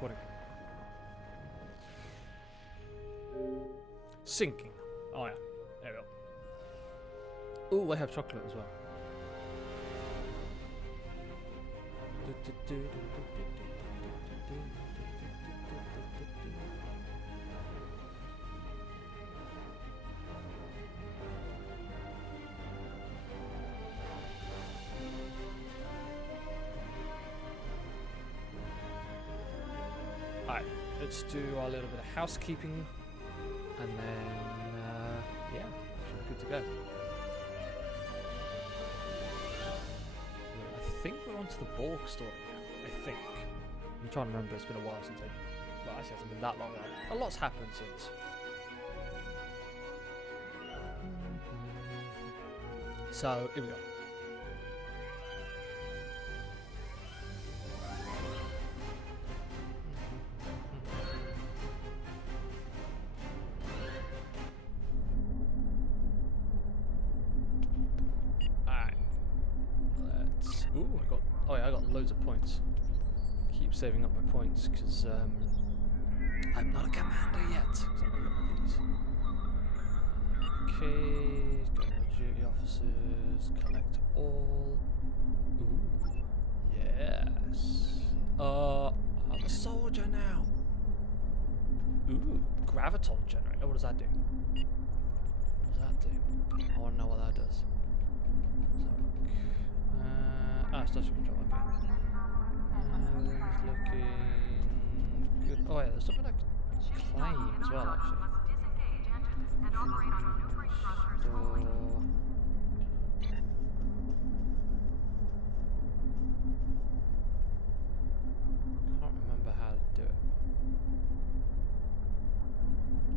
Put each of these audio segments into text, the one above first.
recording. Syncing. Oh yeah, there we go. Ooh, I have chocolate as well. Alright, let's do our little bit of housekeeping and then, yeah, should be good to go. I think we're on to the Borg story now, I think. I'm trying to remember, it's been a while since well, actually it hasn't been that long. A lot's happened since. So, here we go. I got loads of points. Keep saving up my points because I'm not a commander yet. Because I'm not these. Okay, go to duty officers, collect all. Ooh, yes. I'm a soldier now. Ooh, graviton generator. What does that do? What does that do? I want to know what that does. Station control, okay. Everything's looking good. Oh yeah, there's something like claim as well, actually. Store. Can't remember how to do it.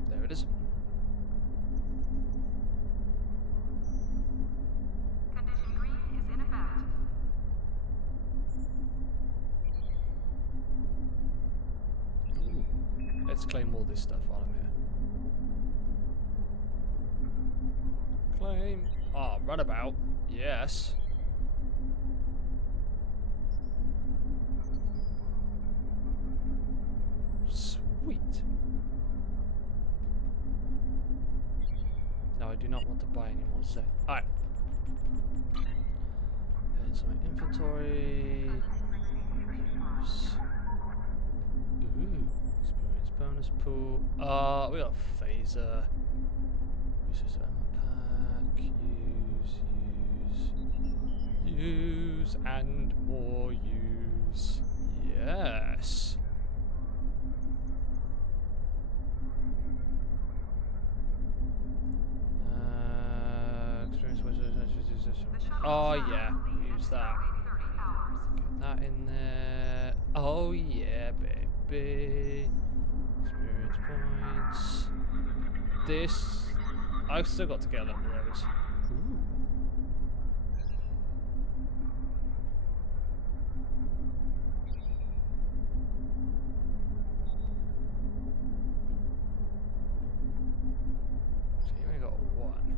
There it is. Condition green is in effect. Let's claim all this stuff while I'm here. Claim. Ah, runabout. Yes. Sweet. No, I do not want to buy any more Z. Alright. Here's my inventory. Use. Ooh. Experience bonus pool. We got a phaser. Research ammo pack. Use, and more use. Yes. Oh yeah, use that. Get that in there. Oh yeah, baby. Experience points. This, I've still got to get a lot of those. Ooh. So you only got one.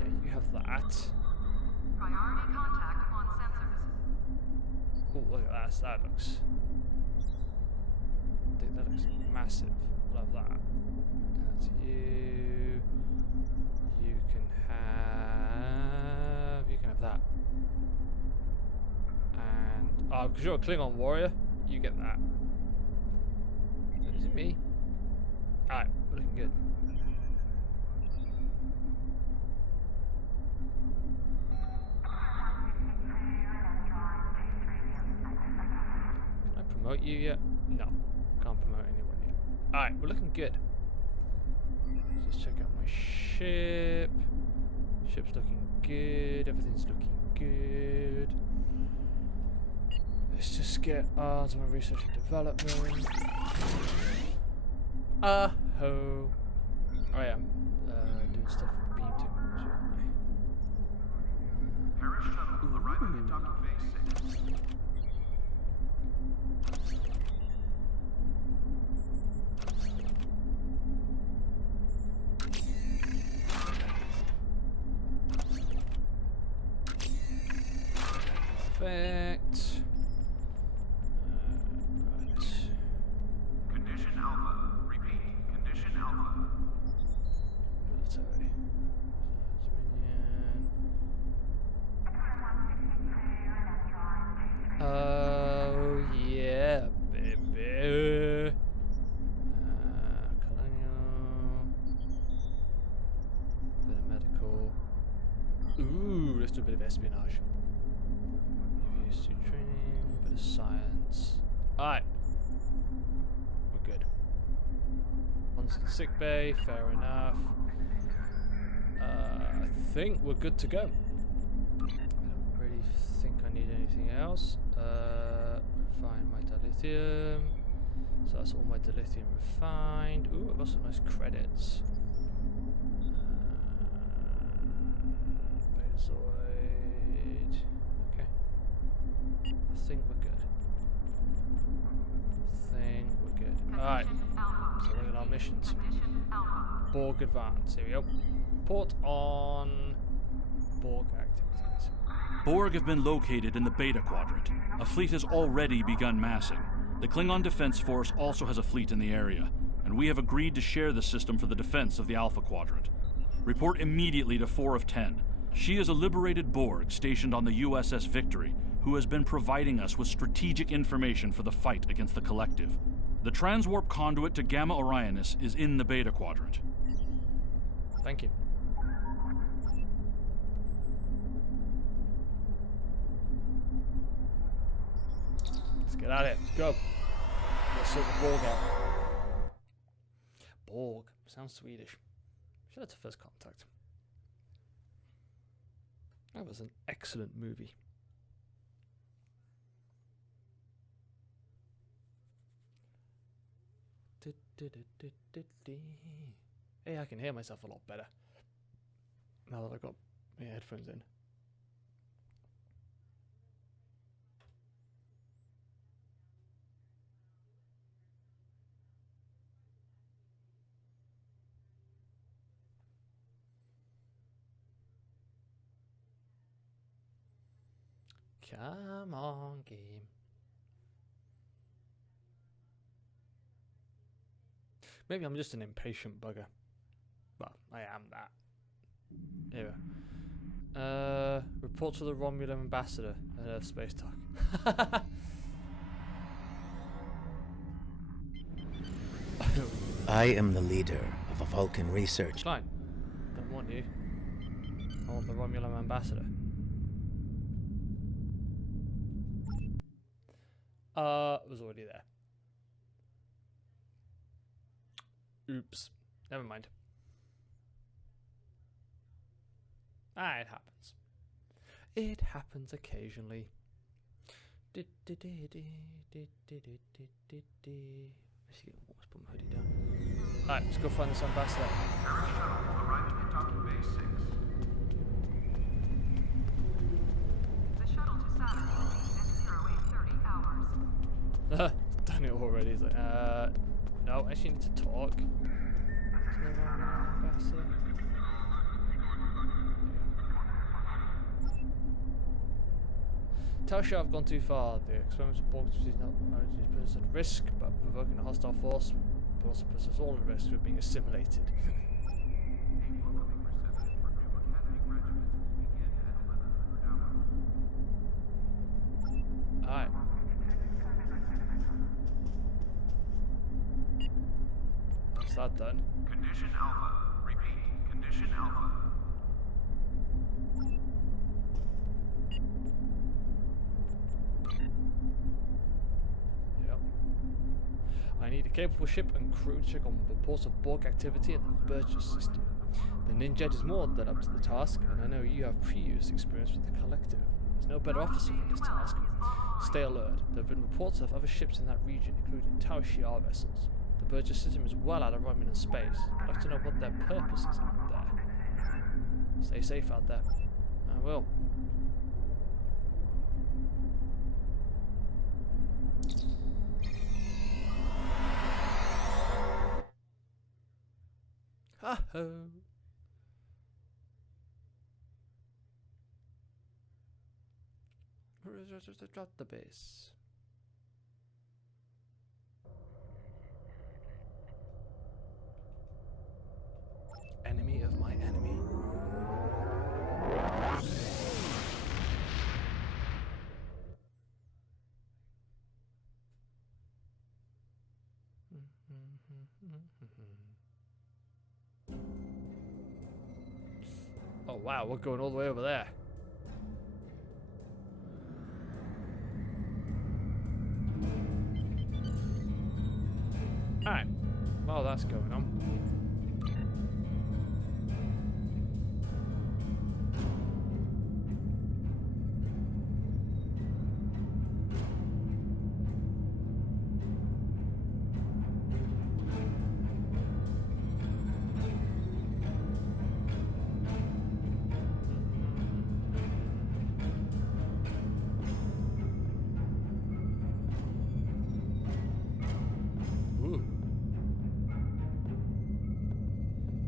Yeah, you have that. Priority contact on sensors. Oh, look at that. That looks. Dude, that looks massive. Love that. That's you. You can have. You can have that. And because you're a Klingon warrior, you get that. Is it me? Alright, we're looking good. Can I promote you yet? No, can't promote anyone yet. Alright, we're looking good. Let's just check out my ship. Ship's looking good, everything's looking good. Let's just get to my research and development. Oh, I am doing stuff with beam technology, aren't I? Paris shuttle arriving at docking phase 6. Perfect. Right. Condition Alpha. Repeat. Condition Alpha. Military. Dominion. Oh yeah, baby. Colonial. Bit of medical. Ooh, let's do a bit of espionage. Use to training, bit of science. Alright. We're good. One's in sick bay, fair enough. I think we're good to go. I don't really think I need anything else. Refine my dilithium. So that's all my dilithium refined. Ooh, I've got some nice credits. Betazoid. Okay. I think we're good. Alright. So look at our missions. Borg advance. Here we go. Report on Borg activities. Borg have been located in the Beta Quadrant. A fleet has already begun massing. The Klingon Defense Force also has a fleet in the area, and we have agreed to share the system for the defense of the Alpha Quadrant. Report immediately to 4 of 10. She is a liberated Borg stationed on the USS Victory, who has been providing us with strategic information for the fight against the Collective. The transwarp conduit to Gamma Orionis is in the Beta Quadrant. Thank you. Let's get at it. Let's go. Let's sort the Borg out. Borg. Sounds Swedish. Sure, that's a first contact. That was an excellent movie. Hey, I can hear myself a lot better now that I've got my headphones in. Come on, game. Maybe I'm just an impatient bugger. Well, I am that. Here. Report to the Romulan ambassador at Earth Space Talk. I am the leader of a Vulcan research. Fine. Don't want you. I want the Romulan ambassador. It was already there. Oops. Never mind. Ah, it happens. It happens occasionally. Let's put my hoodie down. Alright, let's go find this ambassador. Paris shuttle arriving at docking bay 6. The shuttle to Saturn will leave at 0830 hours. Done it already. He's like, no, I actually need to talk to the Romulan ambassador. Tell Shaw I've gone too far. The experiments of Borg put us at risk, but provoking a hostile force but also puts us all at risk with being assimilated. A welcoming reception for new academy graduates will begin at 1100 hours. Alright. That's that done. Condition Alpha. Repeat. Condition Alpha. Yep. I need a capable ship and crew to check on reports of Borg activity in the Burgess system. The Ninjet is more than up to the task, and I know you have previous experience with the Collective. There's no better officer for this task. Stay alert. There have been reports of other ships in that region, including Tau Shi'ar vessels. The Burgess system is well out of Romulan space. I'd like to know what their purpose is out there. Stay safe out there. I will. Ha-ho. Drop the base. Enemy of my enemy. Oh wow, we're going all the way over there. Alright, while that's going on.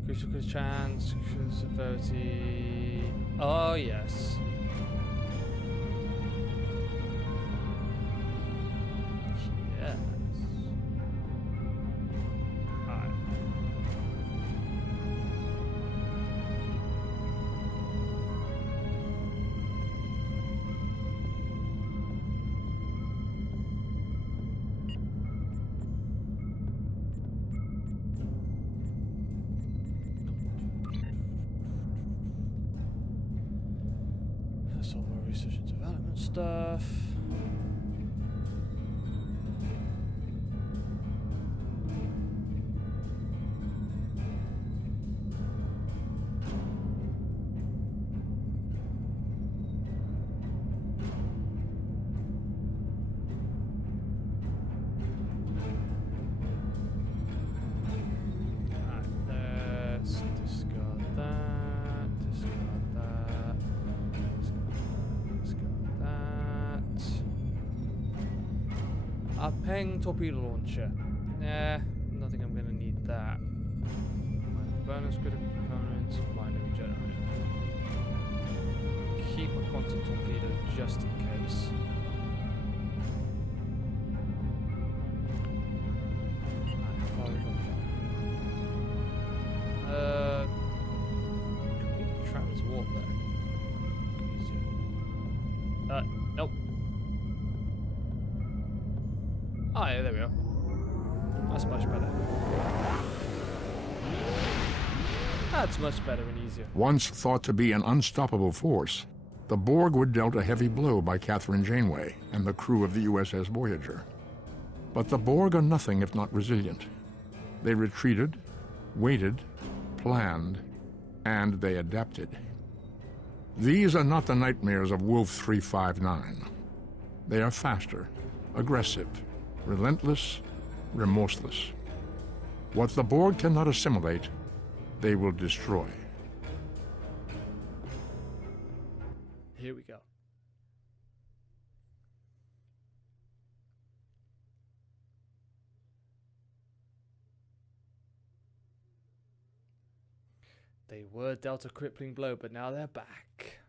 Critical chance, severity. Oh, yes. Yes. Alright. That's all my research and development stuff. A Peng torpedo launcher. Nah, don't think I'm gonna need that. Minor bonus, critical components, minor generator. Keep a quantum torpedo just in case. Can we transwarp there? Nope. Oh yeah, there we go. That's much better. That's much better and easier. Once thought to be an unstoppable force, the Borg were dealt a heavy blow by Catherine Janeway and the crew of the USS Voyager. But the Borg are nothing if not resilient. They retreated, waited, planned, and they adapted. These are not the nightmares of Wolf 359. They are faster, aggressive, relentless, remorseless. What the Borg cannot assimilate, they will destroy. Here we go. They were dealt a crippling blow, but now they're back.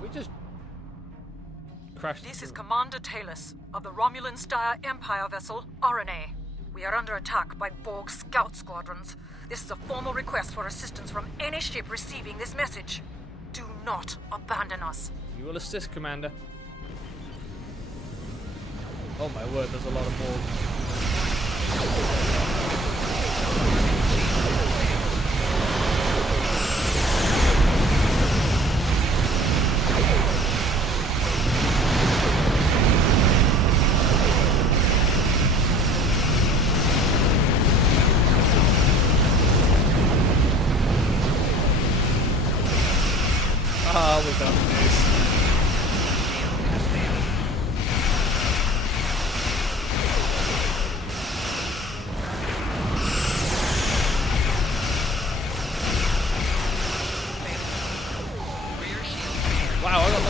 We just crashed. This is Commander Talus of the Romulan Star Empire vessel RNA. We are under attack by Borg scout squadrons. This is a formal request for assistance from any ship receiving this message. Do not abandon us. You will assist, Commander. Oh my word, there's a lot of Borg. Ah, we got this.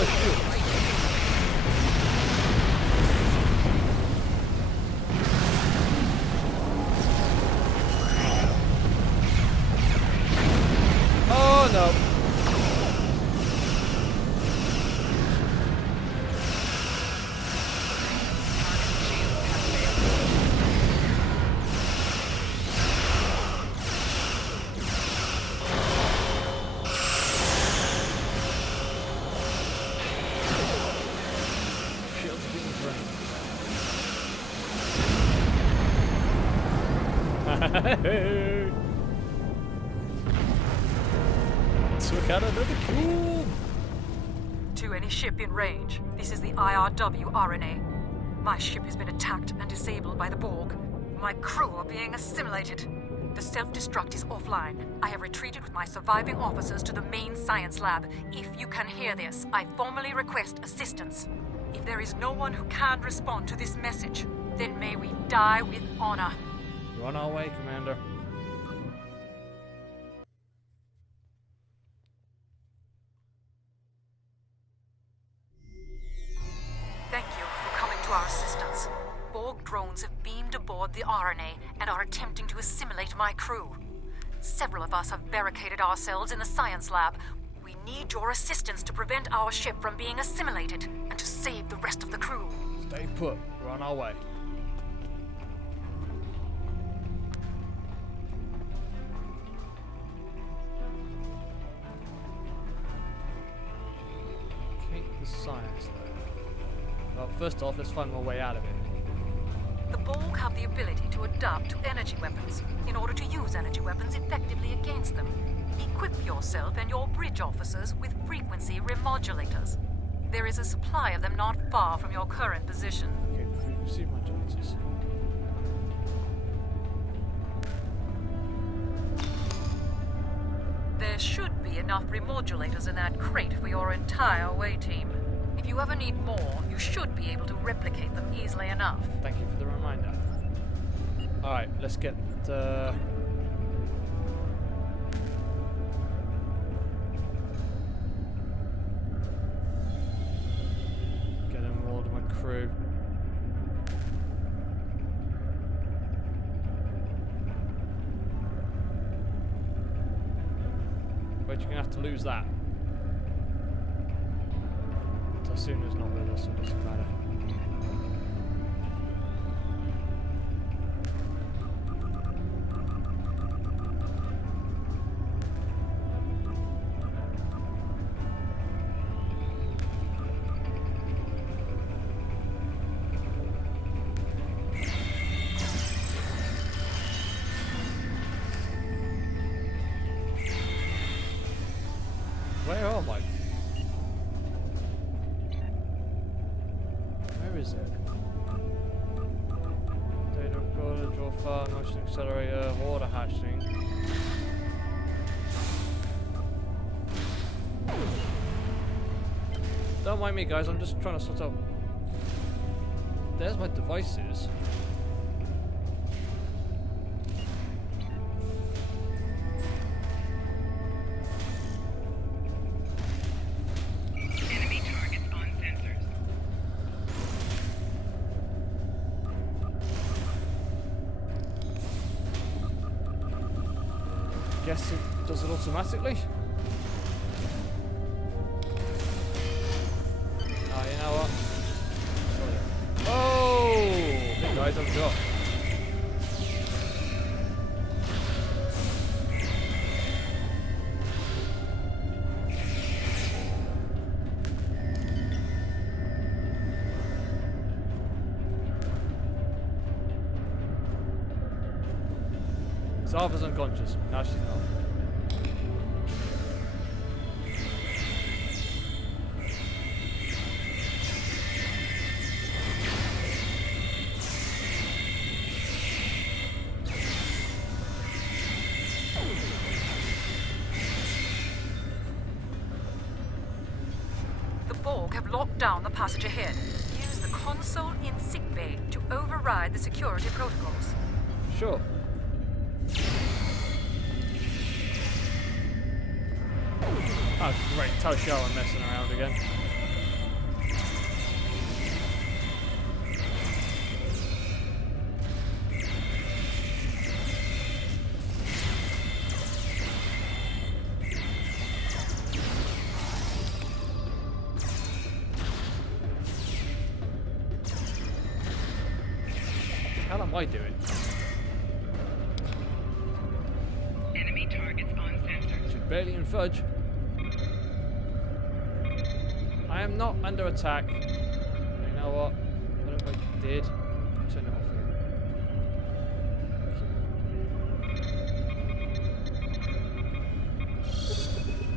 Oh no. Shields being drained. Took out another cube. To any ship in range, this is the IRW RNA. My ship has been attacked and disabled by the Borg. My crew are being assimilated. The self-destruct is offline. I have retreated with my surviving officers to the main science lab. If you can hear this, I formally request assistance. If there is no one who can respond to this message, then may we die with honor. We're on our way, Commander. Thank you for coming to our assistance. Borg drones have beamed aboard the RNA and are attempting to assimilate my crew. Several of us have barricaded ourselves in the science lab. We need your assistance to prevent our ship from being assimilated and to save the rest of the crew. Stay put. We're on our way. Okay, the science lab. Well, first off, let's find my way out of it. The Borg have the ability to adapt to energy weapons in order to use energy weapons effectively against them. Equip yourself and your bridge officers with frequency remodulators. There is a supply of them not far from your current position. Okay, frequency modulators. There should be enough remodulators in that crate for your entire away team. If you ever need more, you should be able to replicate them easily enough. Thank you for the reminder. Alright, let's get enrolled in my crew. But you're gonna have to lose that. Tasuna's not with us, so it doesn't matter. Where am I? Where is it? Data recorder, draw file, motion accelerator, water hatching. Don't mind me, guys, I'm just trying to sort out. There's my devices. Enemy targets on sensors. Guess it does it automatically. Oh, you know what? Oh! Hey guys, I've got. Zarva's unconscious. No, she's not. The Borg have locked down the passage ahead. Use the console in sickbay to override the security protocols. Sure. Oh, great. Tell Cheryl I'm messing around again. hell am I doing? Enemy targets on sensors. Should barely and fudge. I am not under attack. You know what? What if I did? Turn it off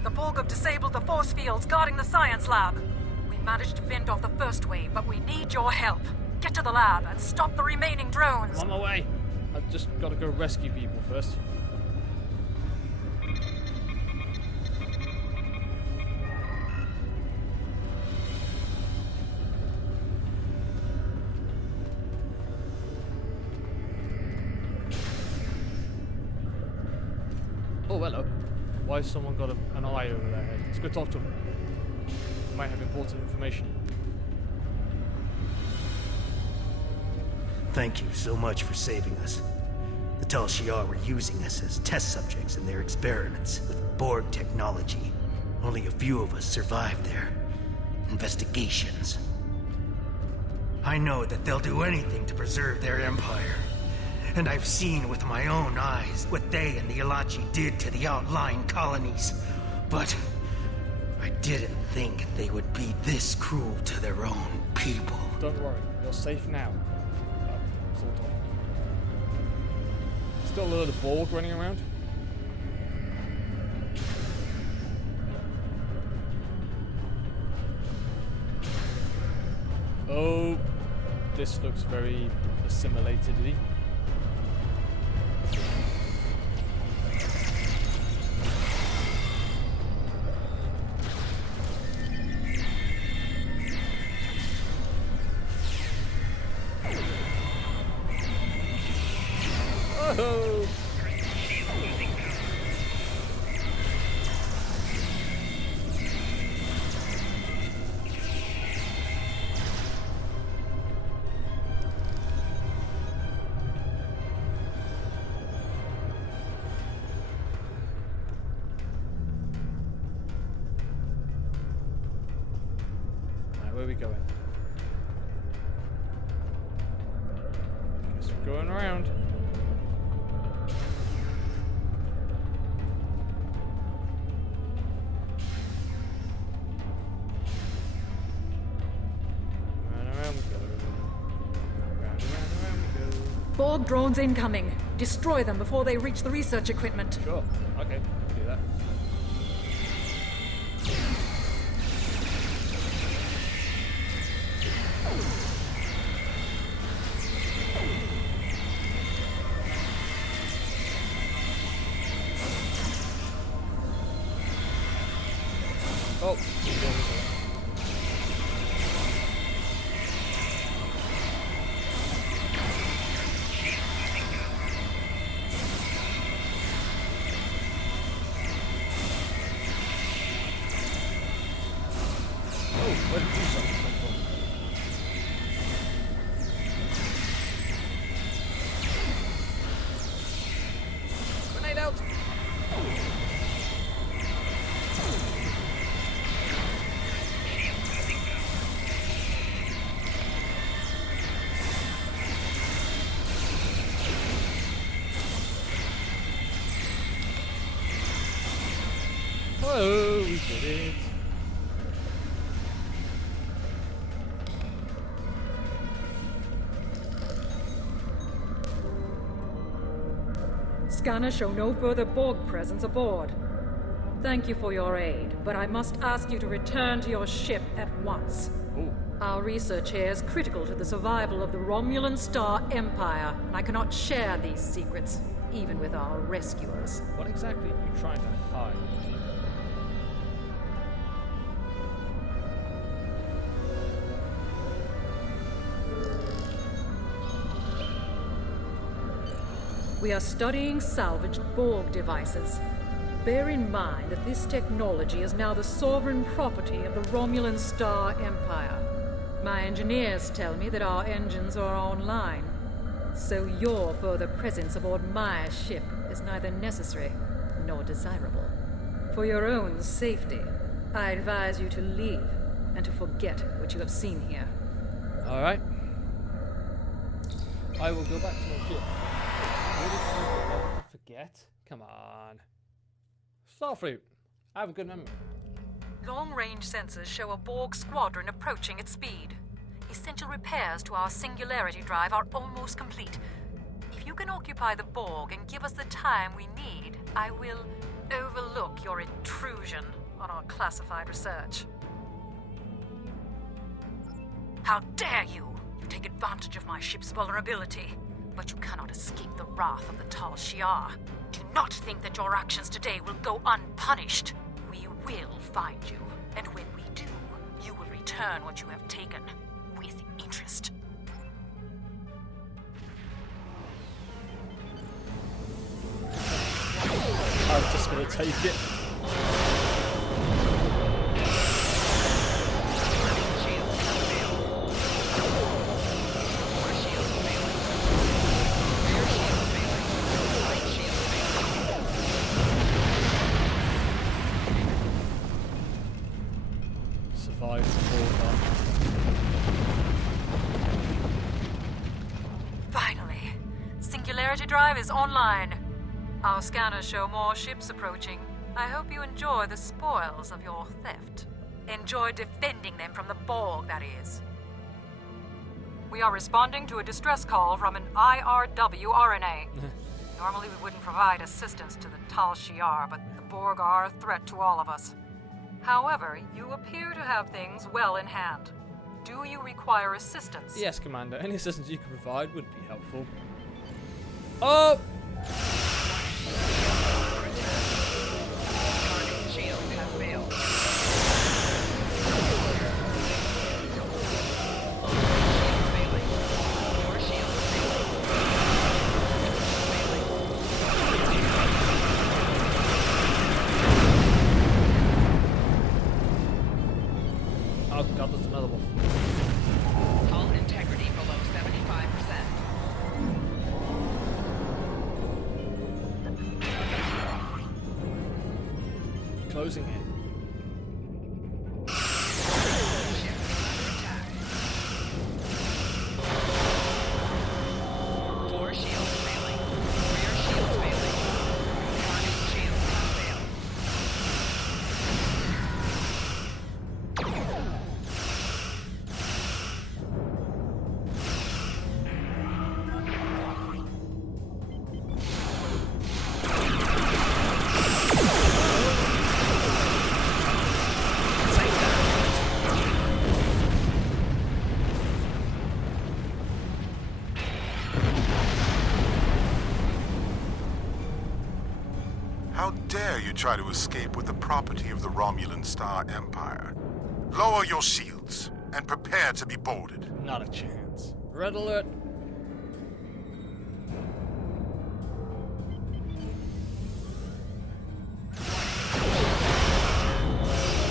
The Borg have disabled the force fields guarding the science lab. We managed to fend off the first wave, but we need your help. Get to the lab and stop the remaining drones. I'm on my way. I've just got to go rescue people first. Oh, hello. Why has someone got an eye over their head? Let's go talk to them. Might have important information. Thank you so much for saving us. The Tal Shiar were using us as test subjects in their experiments with Borg technology. Only a few of us survived their investigations. I know that they'll do anything to preserve their empire. And I've seen with my own eyes what they and the Ilachi did to the outlying colonies. But I didn't think they would be this cruel to their own people. Don't worry, you're safe now. Sort of. Still a load of Borg running around. Oh, this looks very assimilated-y. Oh! Right, where are we going? Guess we're going around. Borg drones incoming. Destroy them before they reach the research equipment. Sure. Okay, we'll do that. Oh, where did you something come from? Grenade out! Whoa, we did it. Scanners show no further Borg presence aboard. Thank you for your aid, but I must ask you to return to your ship at once. Oh, Our research here is critical to the survival of the Romulan Star Empire, and I cannot share these secrets, even with our rescuers. what exactly are you trying to hide? We are studying salvaged Borg devices. Bear in mind that this technology is now the sovereign property of the Romulan Star Empire. My engineers tell me that our engines are online, so your further presence aboard my ship is neither necessary nor desirable. For your own safety, I advise you to leave and to forget what you have seen here. Alright. I will go back to my ship. I forget. Come on. Starfleet. I have a good memory. Long-range sensors show a Borg squadron approaching at speed. Essential repairs to our singularity drive are almost complete. If you can occupy the Borg and give us the time we need, I will overlook your intrusion on our classified research. How dare you! You take advantage of my ship's vulnerability. But you cannot escape the wrath of the Tal Shiar. Do not think that your actions today will go unpunished. We will find you, and when we do, you will return what you have taken with interest. I'm just gonna take it. Survive the border. Finally, Singularity Drive is online. Our scanners show more ships approaching. I hope you enjoy the spoils of your theft. Enjoy defending them from the Borg, that is. We are responding to a distress call from an IRW RNA. Normally we wouldn't provide assistance to the Tal Shiar, but the Borg are a threat to all of us. However, you appear to have things well in hand. Do you require assistance? Yes, Commander. Any assistance you can provide would be helpful. Oh! Target shields have failed. Shields failing. Your shields failing. Failing. Oh god, there's another one. Hull integrity below 75%. Closing in. Ship under attack. 4 shields failing. Rear shields failing. Target shields have failed. How dare you try to escape with the property of the Romulan Star Empire? Lower your shields and prepare to be boarded. Not a chance. Red alert.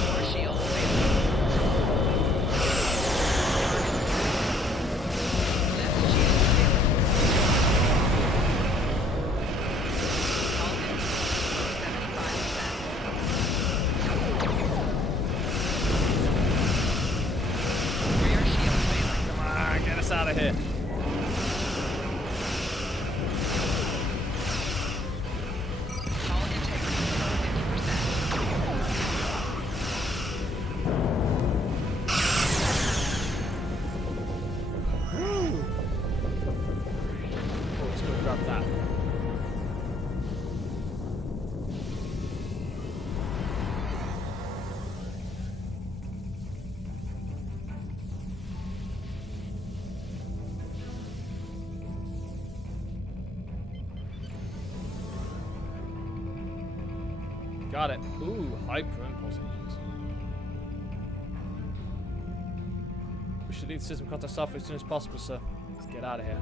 More shields failing. Left shield failing. Hull integrity 75%. Rear shield failing. Come on, get us out of here. Hull integrity below 50%. Oh, let's go grab that. Got it. Ooh, hyper impulse engines. We should leave the system contact software as soon as possible, sir. Let's get out of here.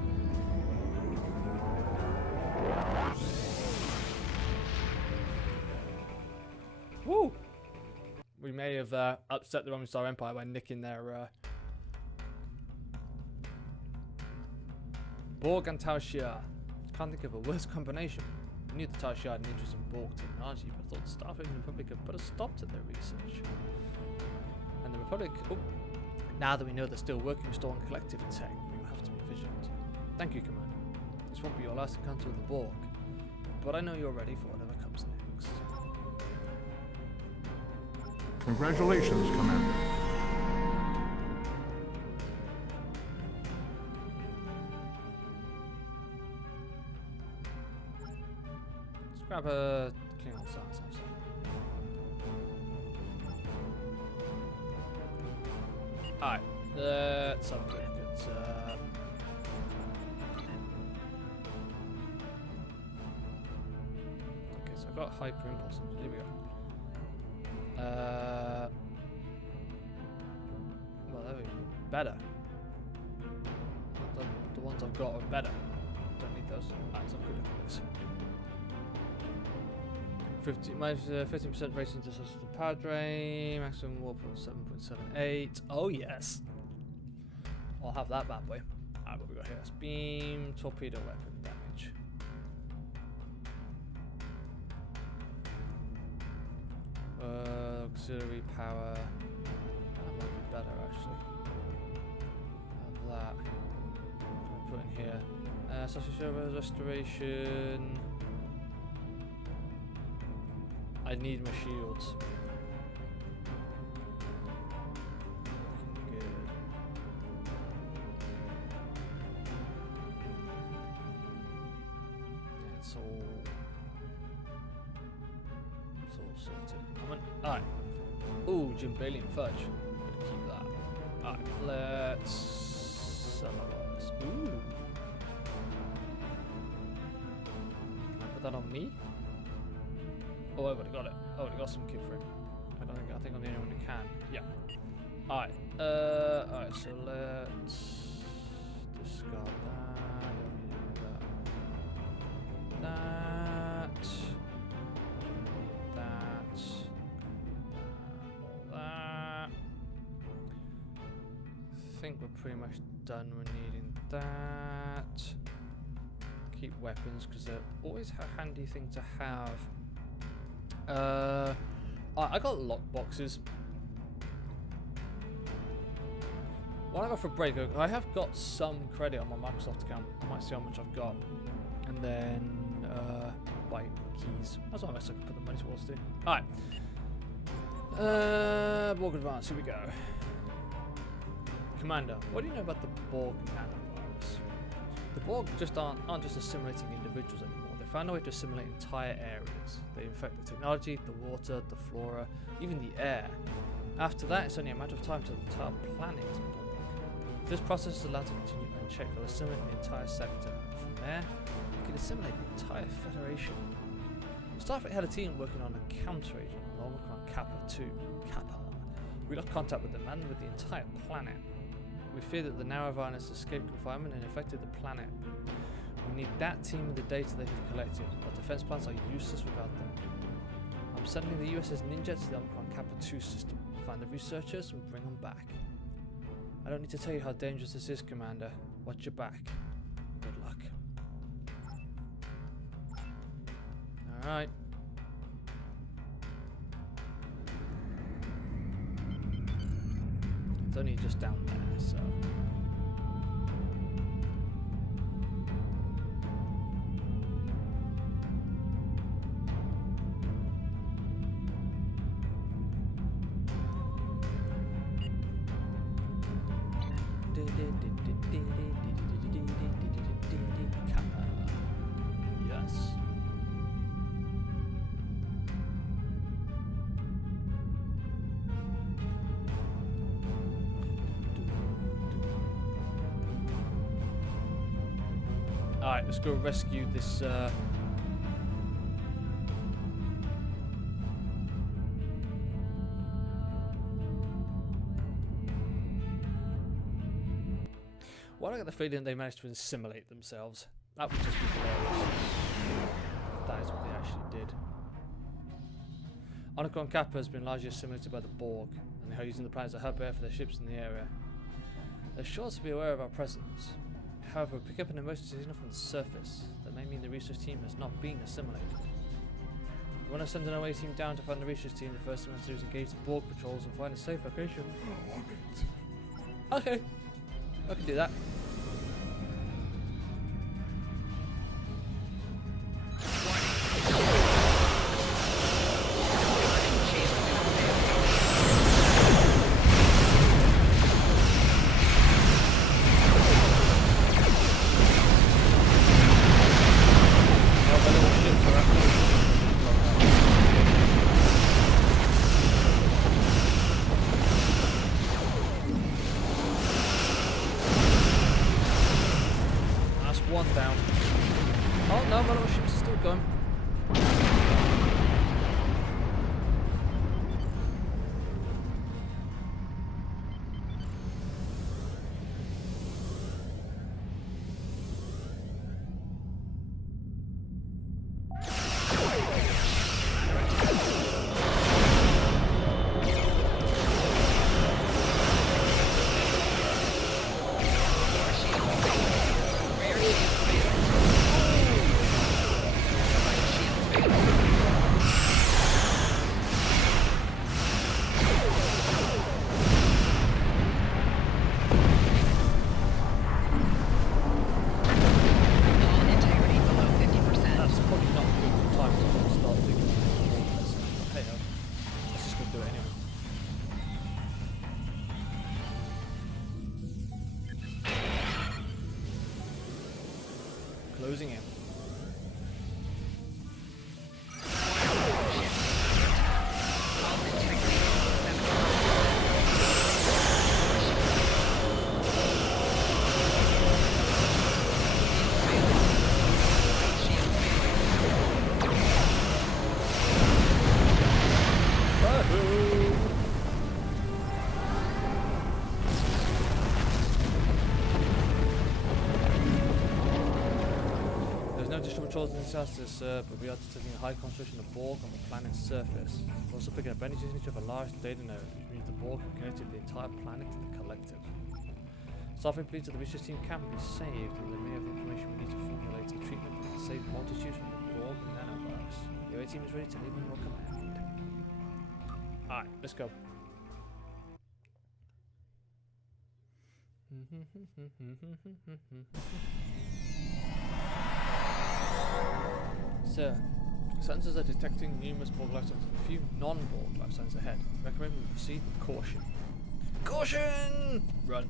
Woo! We may have upset the Roman Star Empire by nicking their Borg and Tal Shiar. Can't think of a worse combination. I knew the Tal Shiar had an interest in Borg technology, but I thought the Starfleet and the Republic had put a stop to their research. And the Republic, now that we know they're still working with stolen collective tech, we will have to be vigilant. Thank you, Commander. This won't be your last encounter with the Borg, but I know you're ready for whatever comes next. Congratulations, Commander. Let's grab a Klingon science officer. Alright, let's have a quick look at okay, so I've got hyper impulse. Here we go. Well, there we go. Better. The ones I've got are better. Don't need those. Alright, let's have a quick look at this. 15% rating to the power drain, maximum warp of 7.78. Oh yes, I'll have that bad boy. Alright, what we got here? It's beam, torpedo weapon damage. Auxiliary power. That might be better actually. Have that. What can I put in here? Sausage server restoration. I need my shields. Looking good. Yeah, it's all sorted. Alright. Ooh, Jimbalian fudge. Gonna keep that. Alright, let's sell a lot of this. Ooh. Can I put that on me? Oh, I've already got it. I already got some kit for him. I think I'm the only one who can. Yeah. Alright. Alright, so let's discard that. Don't need any of that. That. All that. I think we're pretty much done with needing that. Keep weapons because they're always a handy thing to have. I got lock boxes. When I go for a break, I have got some credit on my Microsoft account. I might see how much I've got, and then buy keys. That's what I can put the money towards too. All right. Borg Advance. Here we go. Commander, what do you know about the Borg nanovirus? The Borg just aren't just assimilating individuals anymore. They found a way to assimilate entire areas. They infect the technology, the water, the flora, even the air. After that, it's only a matter of time till the entire planet is born. If this process is allowed to continue unchecked, they'll assimilate the entire sector. From there, they can assimilate the entire Federation. Starfleet had a team working on a counteragent, Omicron Kappa 2. Kappa. We lost contact with them and with the entire planet. We fear that the nanovirus escaped confinement and infected the planet. We need that team and the data they have collected. Our defense plans are useless without them. I'm sending the USS Ninja to the Omicron Kappa 2 system. Find the researchers and bring them back. I don't need to tell you how dangerous this is, Commander. Watch your back. Good luck. Alright. It's only just down there, so... Yes. Alright, let's go rescue this Well, I got the feeling they managed to assimilate themselves. That would just be hilarious. That is what they actually did. Omicron Kappa has been largely assimilated by the Borg, and they are using the planet as a hub air for their ships in the area. They're sure to be aware of our presence. However, pick up an emergency signal from the surface. That may mean the research team has not been assimilated. We want to send an away team down to find the research team. The first thing to do is engage the Borg patrols and find a safe location. Okay. I can do that. Martial patrols in disasters, sir, but we are detecting a high concentration of Borg on the planet's surface. We're also picking up any usage of a large data node, which means the Borg have connected the entire planet to the collective. Staffing believes that the research team can be saved, and they may have the information we need to formulate a treatment that can save multitudes from the Borg and nanovirus. The OA team is ready to leave on your command. Alright, let's go. Sir, sensors are detecting numerous Borg life signs and a few non-Borg life signs ahead. Recommend we proceed with caution. Caution! Run.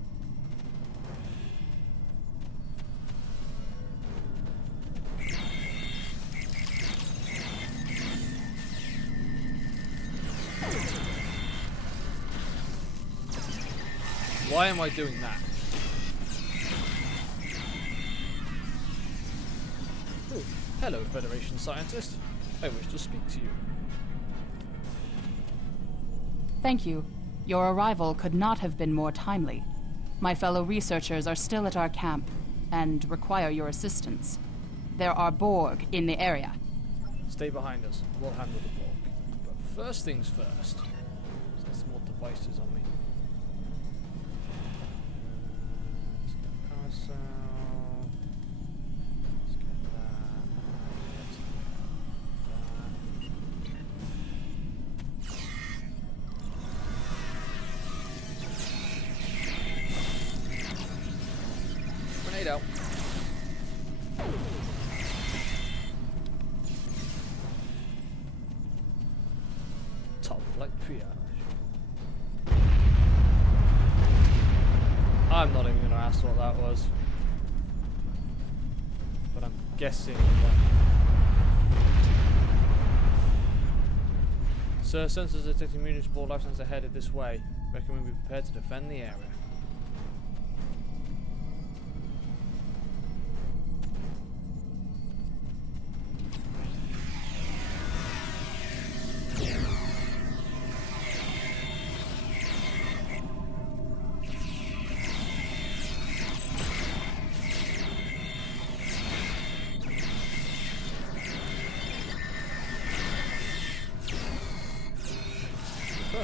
Why am I doing that? Oh, hello, Federation scientist. I wish to speak to you. Thank you. Your arrival could not have been more timely. My fellow researchers are still at our camp and require your assistance. There are Borg in the area. Stay behind us. We'll handle the Borg. But first things first. There's some more devices on me. Let's get power cell. Let's get that. Let's get that. Grenade out. Top flight triage. I'm not even gonna ask what that was, but I'm guessing. Sir, sensors detecting mutant spore life signs are headed this way. Recommend we be prepared to defend the area.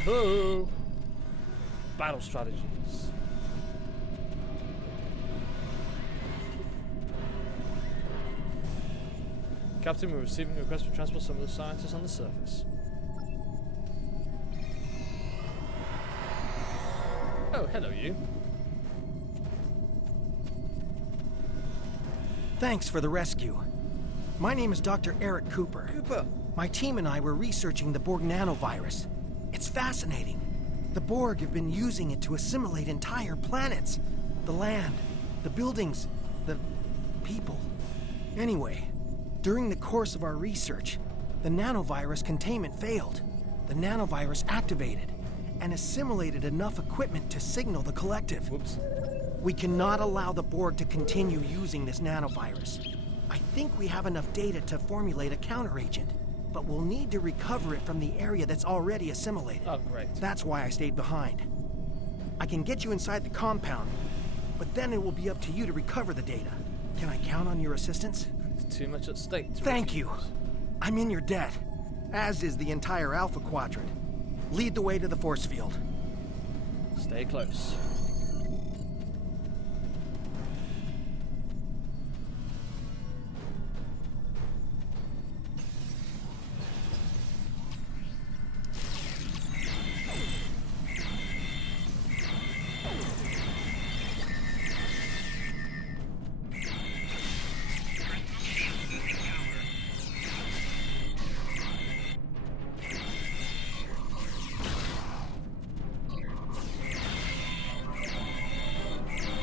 Ho-ho! Battle strategies. Captain, we're receiving a request to transport some of the scientists on the surface. Oh, hello you. Thanks for the rescue. My name is Dr. Eric Cooper. Cooper! My team and I were researching the Borg nanovirus. It's fascinating. The Borg have been using it to assimilate entire planets. The land, the buildings, the people. Anyway, during the course of our research, the nanovirus containment failed. The nanovirus activated and assimilated enough equipment to signal the collective. Whoops. We cannot allow the Borg to continue using this nanovirus. I think we have enough data to formulate a counteragent, but we'll need to recover it from the area that's already assimilated. Oh, great. That's why I stayed behind. I can get you inside the compound, but then it will be up to you to recover the data. Can I count on your assistance? It's too much at stake to Thank you. refuse. I'm in your debt, as is the entire Alpha Quadrant. Lead the way to the force field. Stay close.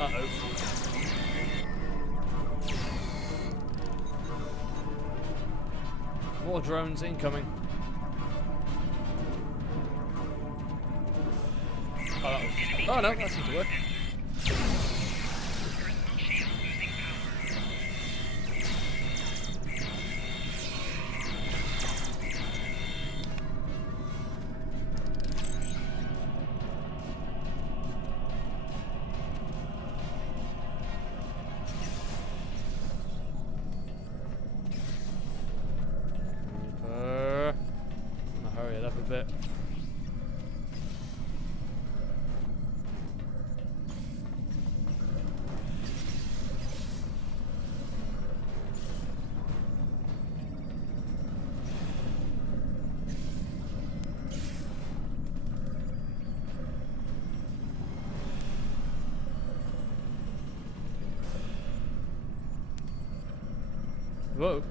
Uh-oh. More drones incoming. Oh no, that seems to work. hurry it up a bit. Whoa.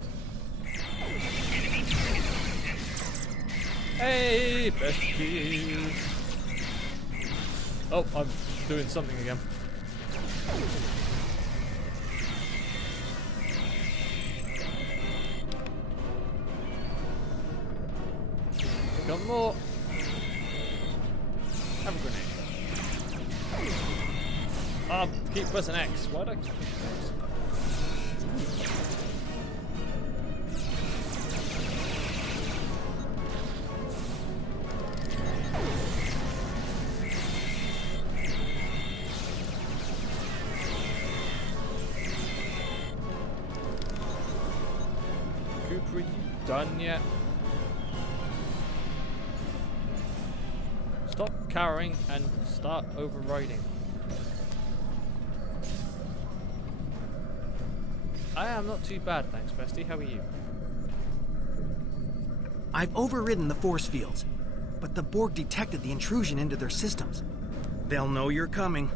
Hey, besties. Oh, I'm doing something again. Got more. Have a grenade. Keep pressing X. Why do I keep pressing X? Cooper, are you done yet? Stop cowering and start overriding. I am not too bad, thanks, bestie. How are you? I've overridden the force fields, but the Borg detected the intrusion into their systems. They'll know you're coming.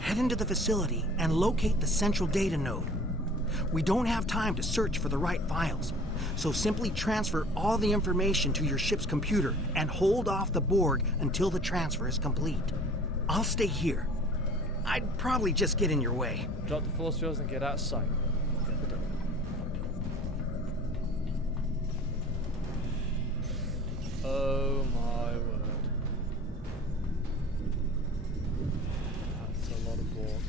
Head into the facility and locate the central data node. We don't have time to search for the right files, so simply transfer all the information to your ship's computer and hold off the Borg until the transfer is complete. I'll stay here. I'd probably just get in your way. Drop the force fields and get out of sight. Oh my word. That's a lot of Borg.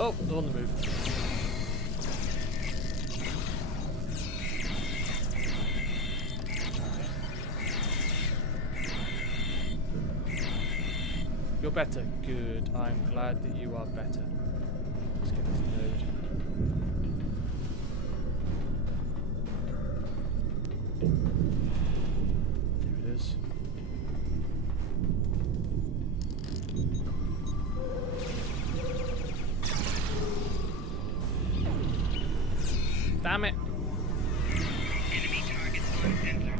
Oh, they're on the move. You're better. Good. I'm glad that you are better. Let's get this node. There it is. Damn it. Enemy targets on sensor.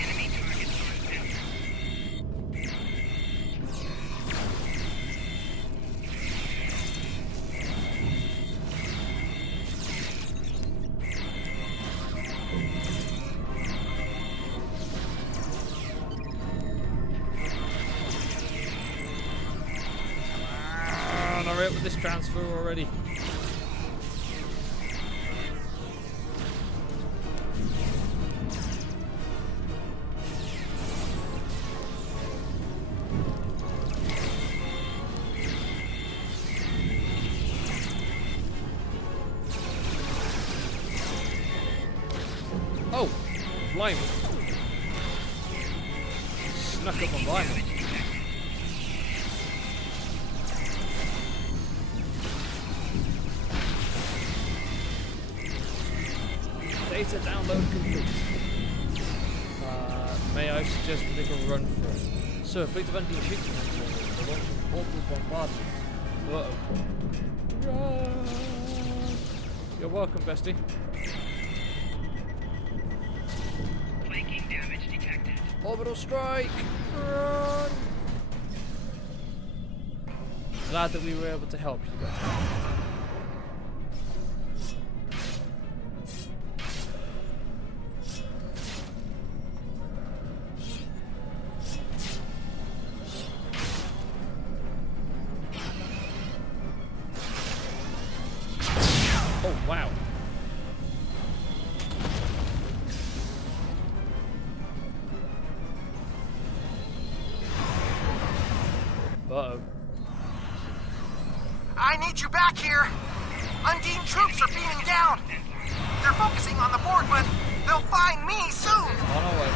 Enemy targets on sensor. Hurry up with this transfer already. Oh, blimey. Snuck up on blimey. Data download complete. May I suggest we make a run for it? So, a fleet of undead ships are launching orbital bombardment. Uh-oh. Run! You're welcome, bestie. Flanking damage detected. Orbital strike! Run! Glad that we were able to help you guys. Oh, wow. Uh-oh. I need you back here! Undine troops are beaming down! They're focusing on the Borg, but they'll find me soon! On our way.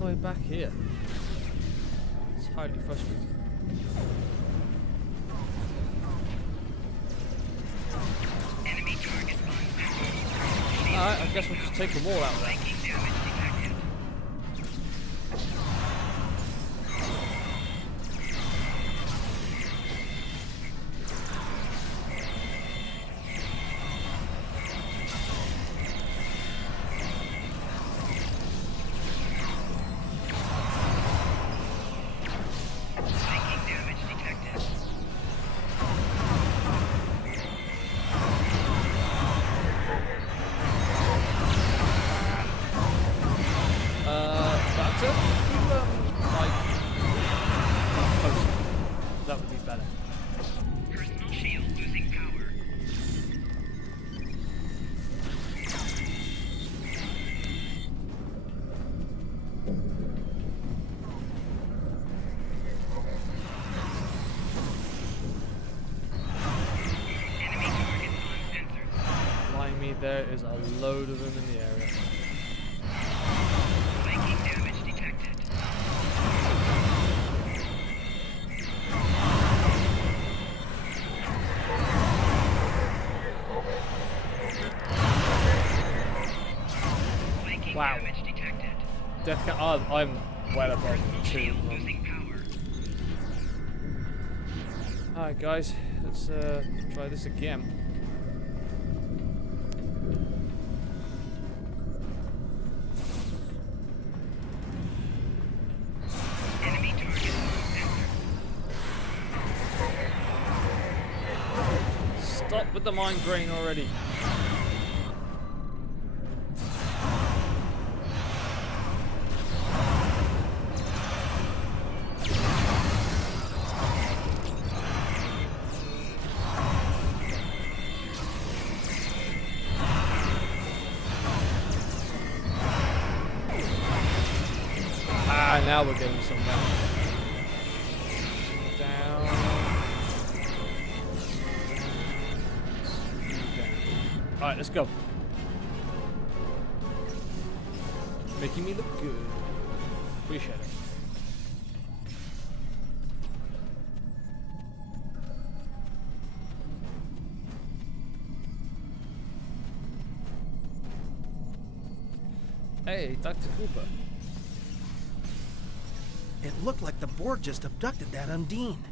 the way back here. It's highly frustrating. Enemy target Alright, I guess we'll just take them all out there. Flanking damage detected. Flanking damage detected. Doctor, could you, like, post it? That would be better. Personal shield losing power. Enemy targets on sensors. Behind me, there is a load of them in the area. Flanking damage detected. Flanking Wow. damage detected. Death count. Oh, I'm well above two. Shield losing power. Alright, guys, let's try this again. Enemy target on sensor. Stop with the mind drain already. Ah, now we're getting somewhere. Down. Alright, let's go. Making me look good. Appreciate it. Hey, Dr. Cooper. It looked like the Borg just abducted that Undine.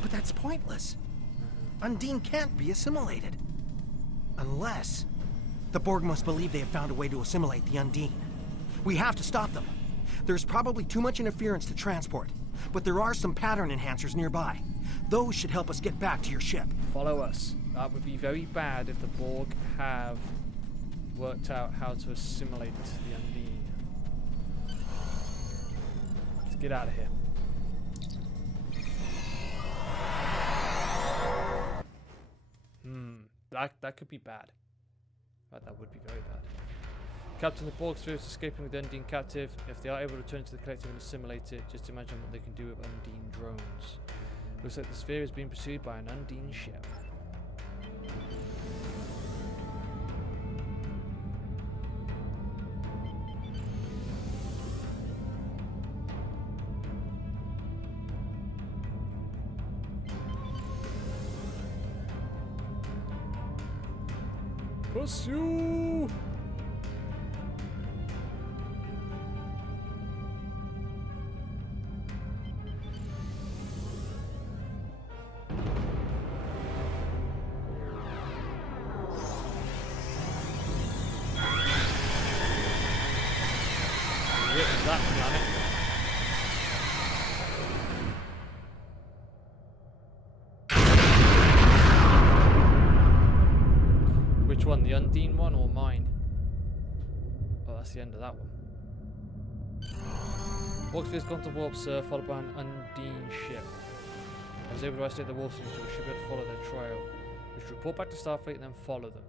But that's pointless. Undine can't be assimilated. Unless... the Borg must believe they have found a way to assimilate the Undine. We have to stop them. There's probably too much interference to transport, but there are some pattern enhancers nearby. Those should help us get back to your ship. Follow us. That would be very bad if the Borg have worked out how to assimilate the Undine. Let's get out of here. That could be bad. That would be very bad. Captain, the Borg sphere is escaping with the Undine captive. If they are able to return to the collective and assimilate it, just imagine what they can do with Undine drones. Looks like the sphere is being pursued by an Undine ship. Pursue! That planet. Which one, the Undine one or mine? Oh, that's the end of that one. Borgsphere's gone to warp, sir, followed by an Undine ship. I was able to isolate the warp signature, we should be able to follow their trail. We should report back to Starfleet and then follow them.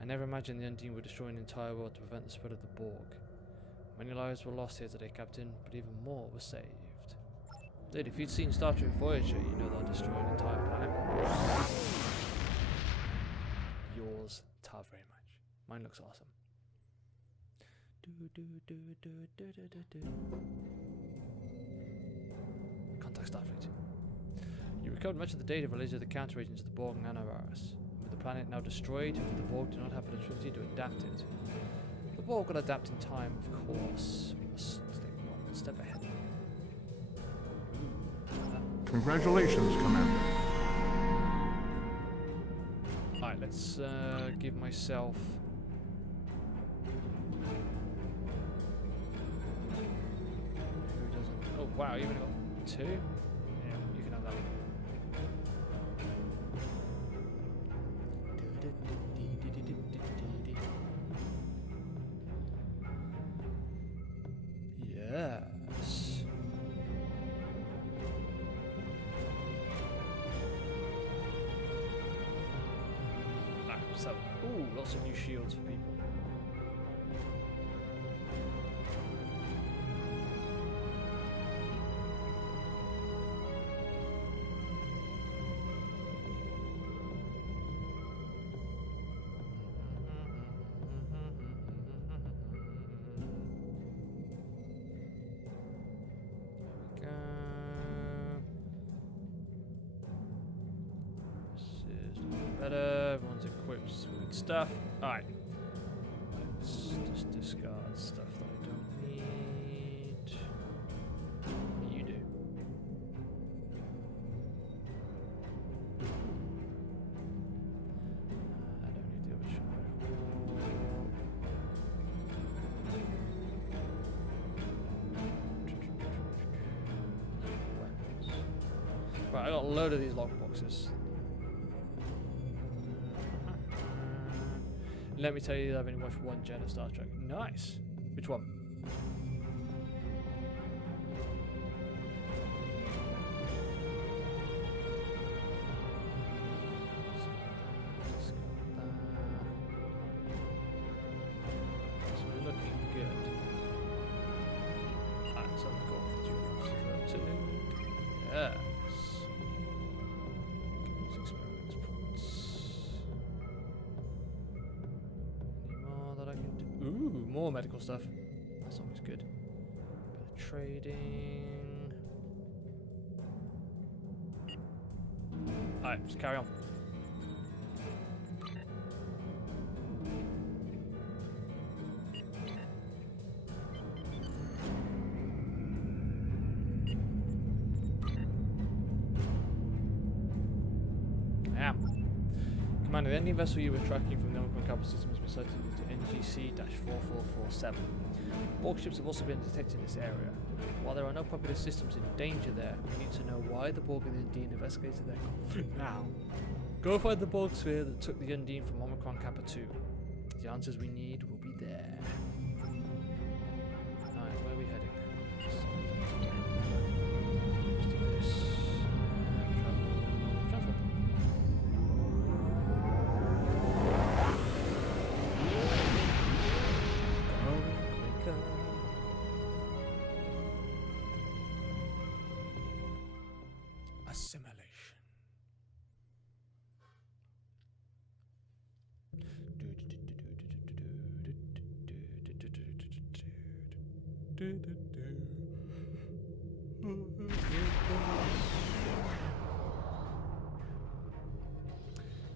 I never imagined the Undine would destroy an entire world to prevent the spread of the Borg. Many lives were lost here today, Captain, but even more were saved. Dude, if you'd seen Star Trek Voyager, you know they'll destroy an entire planet. Yours, Tar, very much. Mine looks awesome. Contact Starfleet. You recovered much of the data related to the counter-agents of the Borg nanovirus. With the planet now destroyed, the Borg do not have the ability to adapt it. The Borg will adapt in time, of course. We must stay one step ahead. Congratulations, Commander. Alright, let's give myself... Who doesn't... Oh wow, you only got 2? Yeah, you can have that one. Yes. So, ooh, lots of new shields for people. There we go. This is looking better. Everyone's equipped with some good stuff. Alright. Let's just discard stuff that I don't need. You do. I don't need the other charge. Weapons. Right, I got a load of these lockboxes. Let me tell you that I've only watched one gen of Star Trek. Nice. Which one? It's looking good. Alright, so I've got 2 Yes. Experience points. Any more that I can do? Ooh, more medical stuff. That's always good. Bit of trading. Alright, just carry on. Commander, the ending vessel you were tracking from the Omicron capital system has been sighted to NGC-4447. Borg ships have also been detected in this area. While there are no popular systems in danger there, we need to know why the Borg and the Undine have escalated their conflict now. Go find the Borg sphere that took the Undine from Omicron Kappa 2. The answers we need will be there. Alright, where are we heading? Let's do this. Travel. Assimilation.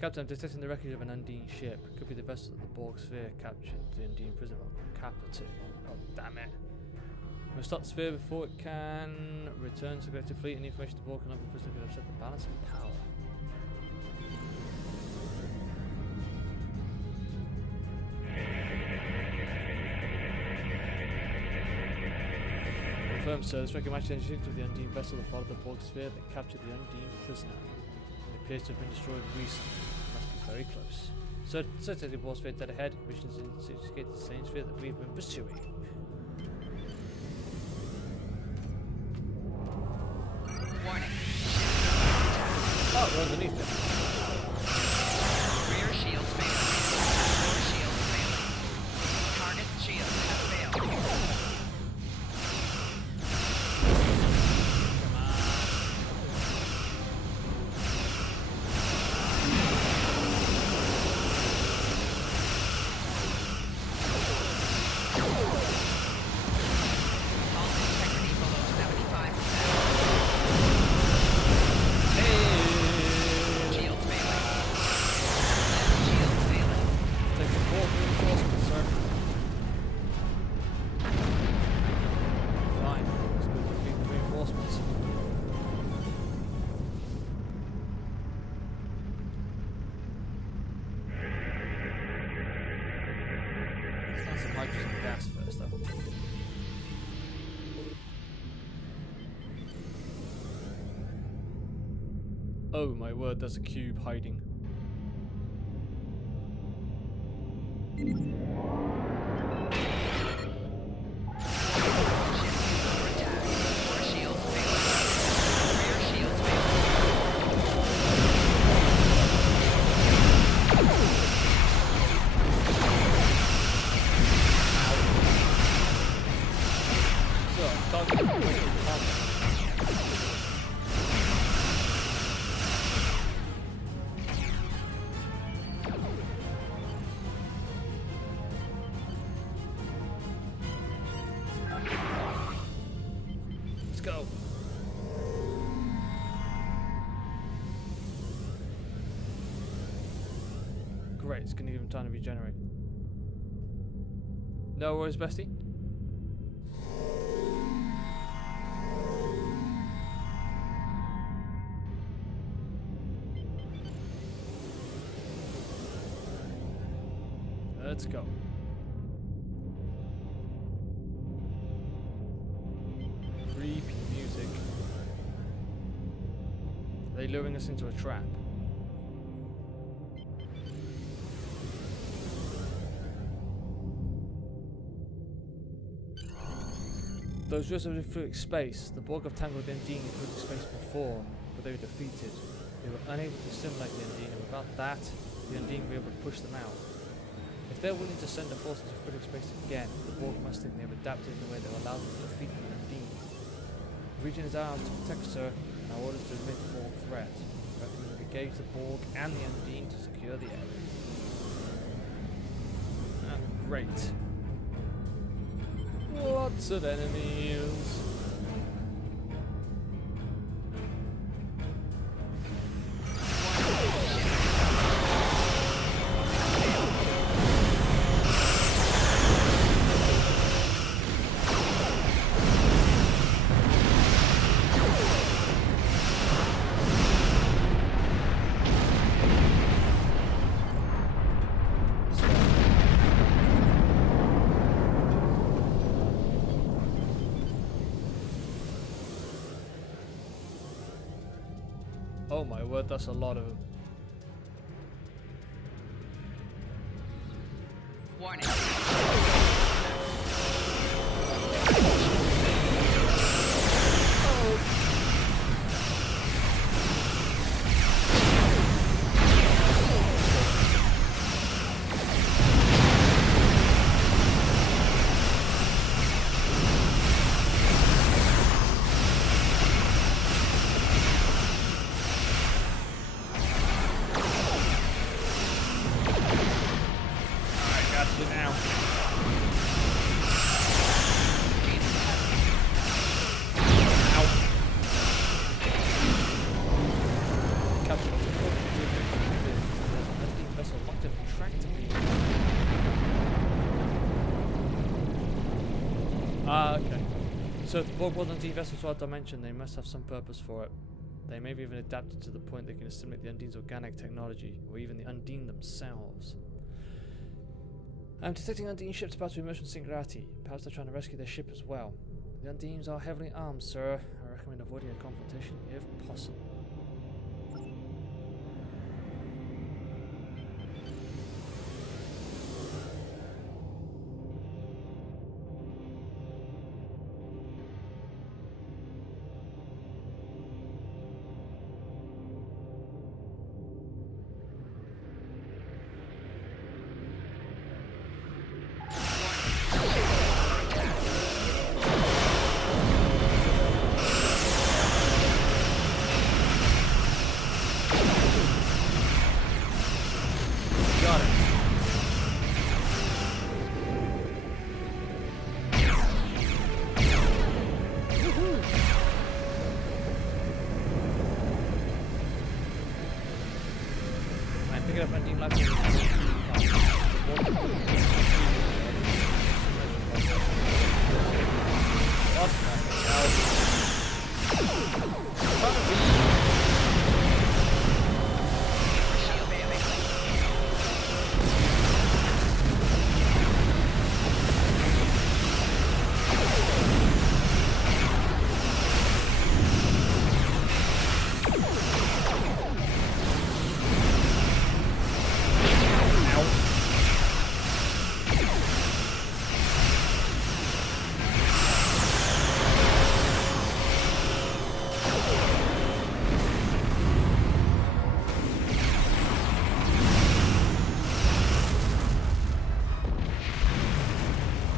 Captain, I'm detecting the wreckage of an Undine ship. Could be the vessel that the Borg sphere captured the Undine prisoner on Kappa 2. Oh, damn it. We'll stop the sphere before it can return to the collective fleet, and the information the Borg can have the prisoner could upset the balance of power. Confirmed, sir. This record matches the engine of the Undine vessel that followed the Borg sphere that captured the Undine prisoner. It appears to have been destroyed recently. It must be very close. So, take the Borg sphere dead ahead. Mission is to escape the same sphere that we've been pursuing. Warning. Oh, we're underneath it. Rear shields failing. Core shields failing. Target shields have failed. Come on. some hydrogen gas first, though. Oh my word, there's a cube hiding. Let's go. Great, it's gonna give him time to regenerate. No worries, bestie. Let's go. Creepy music. Are they luring us into a trap? Those rivers of fluid space. The Borg have tangled the Undine in fluid space before, but they were defeated. They were unable to assimilate the Undine, and without that, the Undine were able to push them out. If they're willing to send a force into fluid space again, the Borg must think they have adapted in a way that will allow them to defeat the Undine. The region is ours to protect, sir, and our orders to admit Borg threat. I recommend we engage the Borg and the Undine to secure the area. Great. Lots of enemies. Oh my word, that's a lot of them. Warning. Okay. So if the Borg will Undine vessels to our dimension, they must have some purpose for it. They may be even adapted to the point they can assimilate the Undine's organic technology, or even the Undine themselves. I'm detecting Undine ships about to emerge from singularity. Perhaps they're trying to rescue their ship as well. The Undines are heavily armed, sir. I recommend avoiding a confrontation if possible. Pick up Undine life.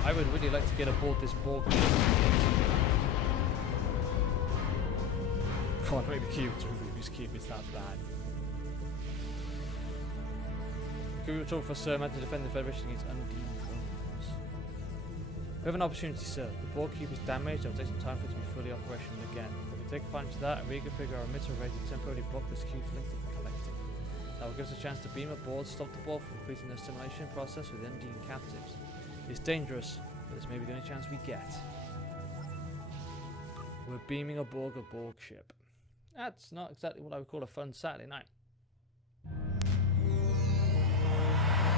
I would really like to get aboard this Borg. Come on, make the cubes. Remove these cubes, that's bad. Could we talk for Sir Man to defend the Federation against undine drones? We have an opportunity, sir. The Borg cube is damaged. It will take some time for it to be fully operational again. If we take advantage of that and reconfigure our emitter array to temporarily block this cube's link to the collective. That will give us a chance to beam aboard, stop the Borg from completing the assimilation process with undine captives. It's dangerous, but this may be the only chance we get. We're beaming aboard a Borg ship. That's not exactly what I would call a fun Saturday night.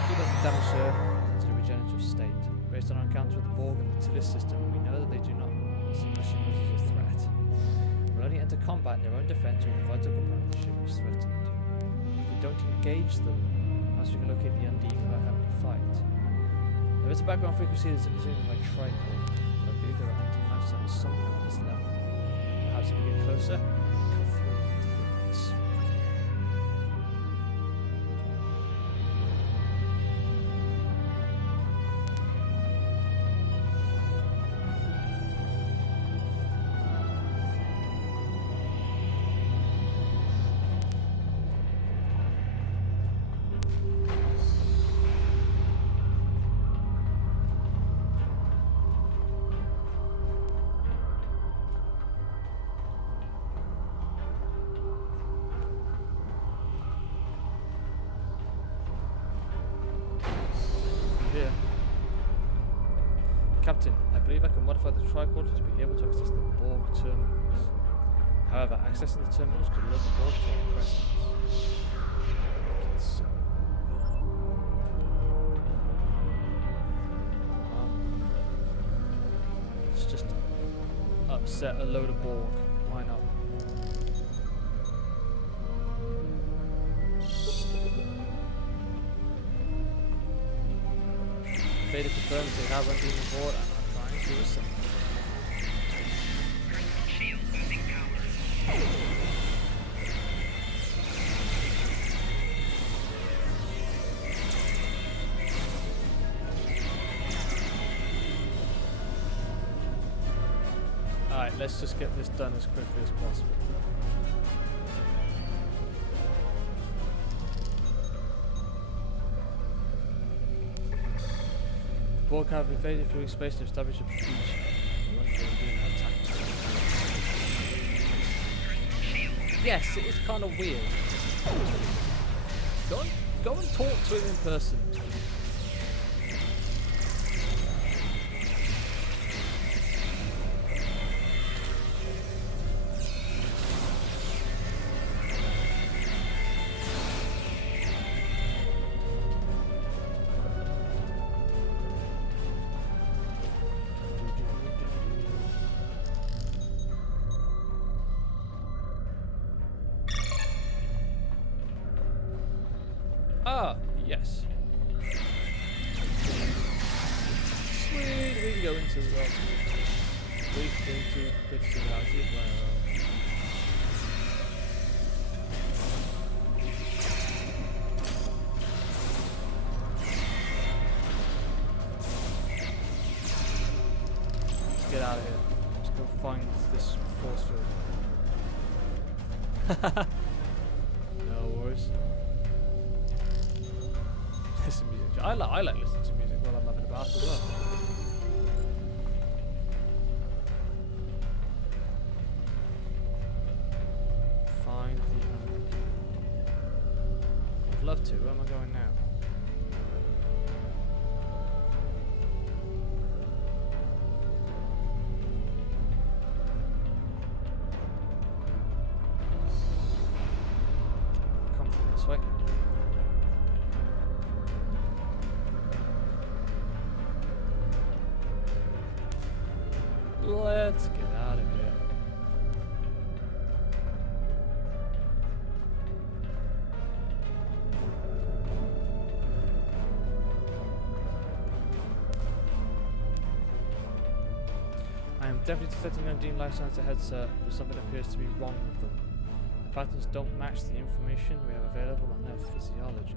He doesn't damage her into the regenerative state. Based on our encounter with the Borg and the Tillis system, we know that they do not see machinery as a threat. We'll only enter combat in their own defense when the vital component of the ship is threatened. If we don't engage them, perhaps we can locate the undine without having to fight. There is a background frequency that is emitted by tricol, but I believe there are undine life cells somewhere on this level. Perhaps if we get closer, we can cut through the interference. Captain, I believe I can modify the tricorder to be able to access the Borg terminals. However, accessing the terminals could alert the Borg to our presence. So. Let's just upset a load of Borg. Why not? Beta confirms they have undine on board and are trying to assemble. Personal shield losing power. Alright, let's just get this done as quickly as possible. The Borg have invaded fluid space to establish a beach. I wonder if they're being attacked. Yes, it is kind of weird. Go and talk to him in person. Ah, yes. Sweet, we can go into the world. We can go into critical reality as well. Let's get out of here. Let's go find this force field. No worries. Listen to music. I like listening to music while I'm having a bath as well. Find the I'd love to. Where am I going now? Come from this way. Let's get out of here. I am definitely detecting undine life signs ahead, sir, but something appears to be wrong with them. The patterns don't match the information we have available on their physiology.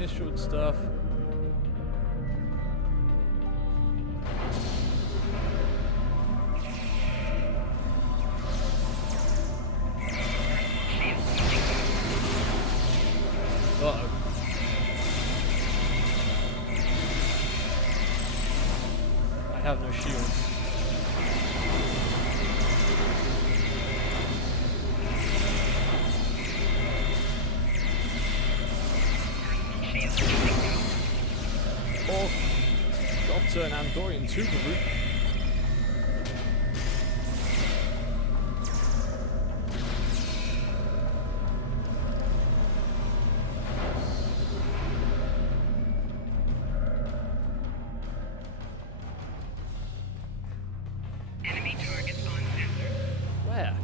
initial and stuff. Uh-oh. I have no shields. Or Doctor and Andorian Super Group. Enemy targets on sensor. Where?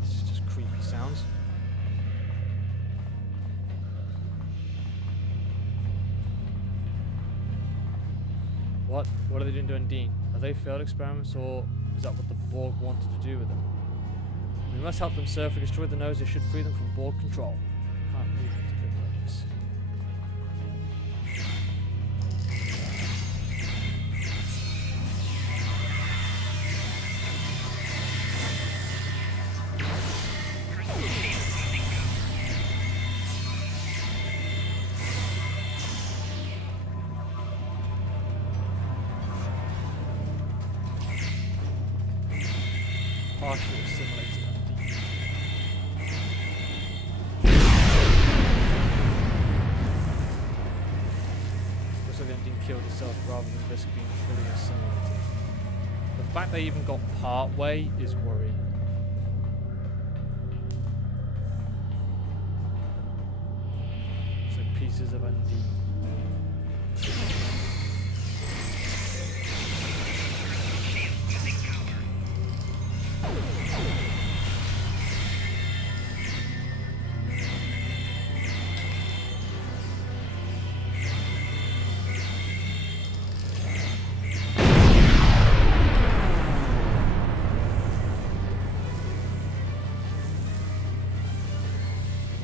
This is just creepy sounds. What? What are they doing to Undine? Are they failed experiments, or is that what the Borg wanted to do with them? We must help them, sir. If we destroy the nose, they should free them from Borg control. Can't move them to good purpose. Partially assimilated Undine. Looks like Undine killed herself rather than risk being fully assimilated. The fact they even got part way is worrying. So pieces of Undine.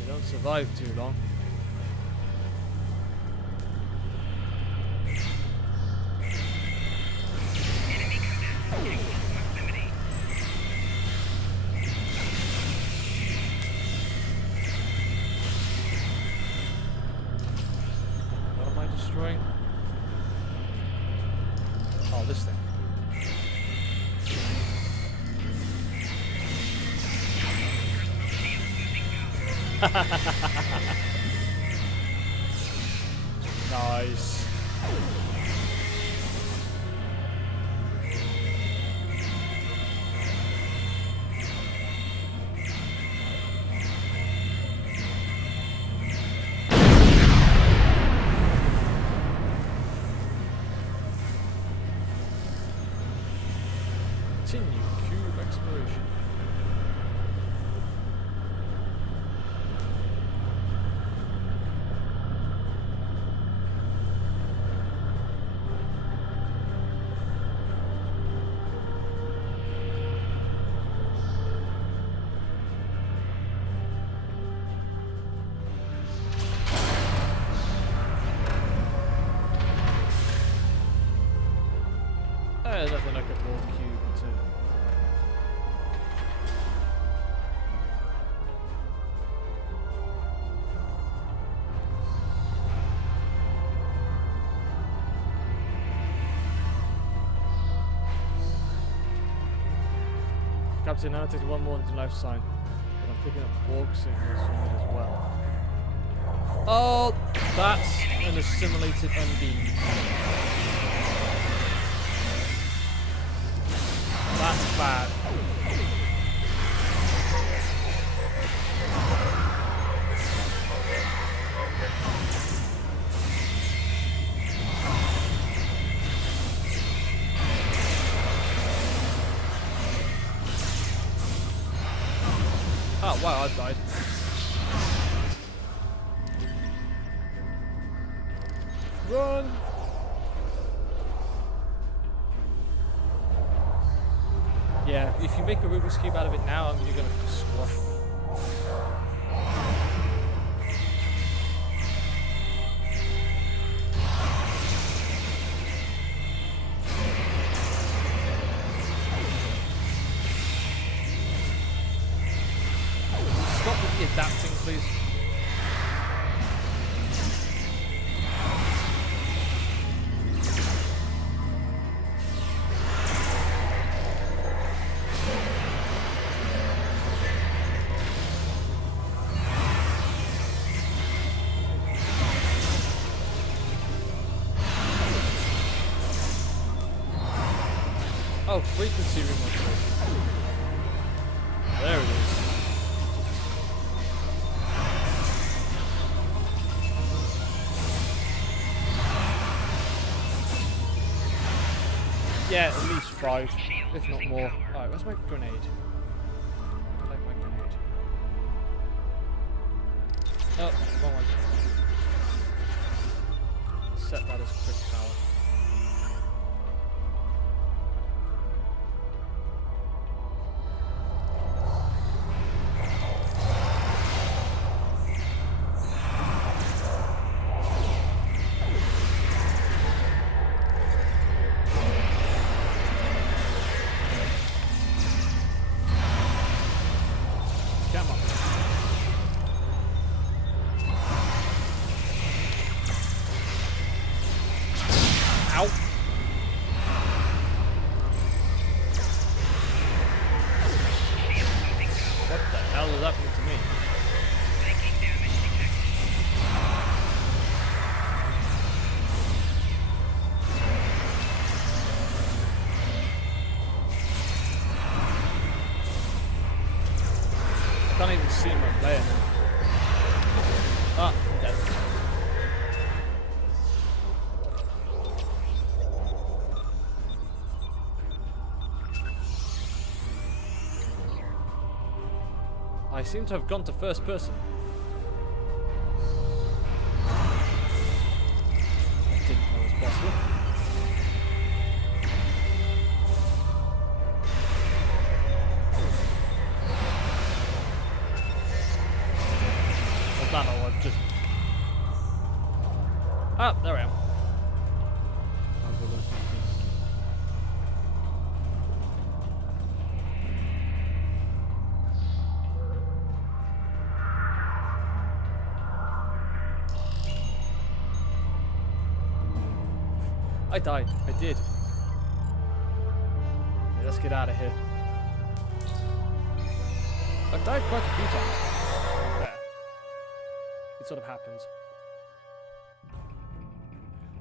You don't survive too long. What am I destroying? Oh, this thing. Nice. Continue cube exploration. There's nothing like a ball cube too. Captain, I detected one more life sign, but I'm picking up Borg signals from it as well. Oh, that's an assimilated Undine. That's bad. Oh wow, I died. Run! Yeah, if you make a Rubik's Cube out of it now, you're gonna squash. Oh, frequency remodulation. There it is. Yeah, at least 5, if not more. Alright, where's my grenade? I like my grenade. Oh, wrong one. Set that as quick power. Come on. Ow. What the hell is happening to me? Taking damage detected. I can't even see my player now. Ah, I'm dead. I seem to have gone to first person. I didn't know it was possible. Well, that or I've just... Ah, there I am. I died. I did. Okay, let's get out of here. I've died quite a few times. There. It sort of happens.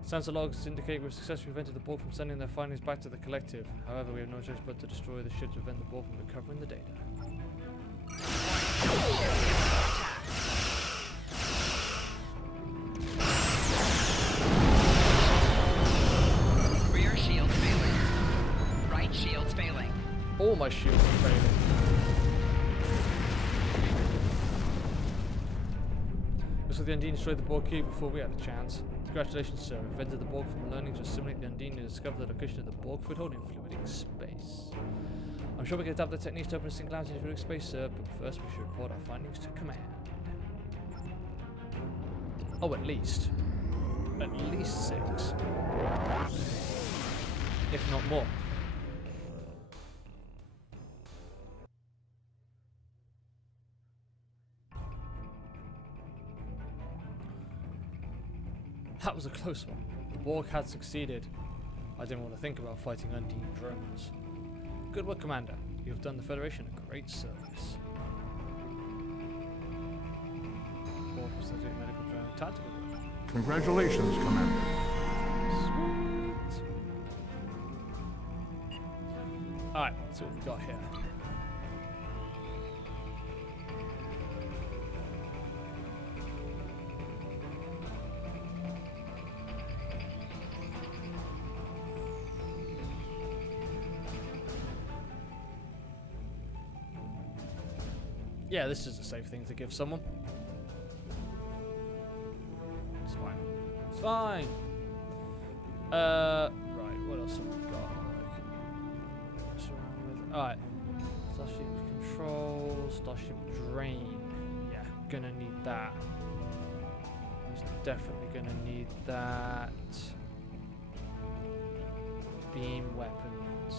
Sensor logs indicate we've successfully prevented the Borg from sending their findings back to the collective. However, we have no choice but to destroy the ship to prevent the Borg from recovering the data. Rear shield failing. Right shield's failing. All my shields are failing. Looks like the Undine destroyed the Borg cube before we had a chance. Congratulations, sir. We've prevented the Borg from learning to assimilate the Undine and discover the location of the Borg foothold in fluidic space. I'm sure we can adapt the techniques to open a singularity in fluidic space, sir, but first we should report our findings to command. Oh, at least. At least 6. If not more. That was a close one. The Borg had succeeded. I didn't want to think about fighting Undine drones. Good work, Commander. You have done the Federation a great service. Borg was the medical drone tactical drone. Congratulations, Commander. Sweet. Alright, so what we got here. Yeah, this is a safe thing to give someone. It's fine. It's fine. Right, what else have we got? Alright. Starship control, Starship drain. Yeah, gonna need that. Definitely gonna need that. Beam weapons.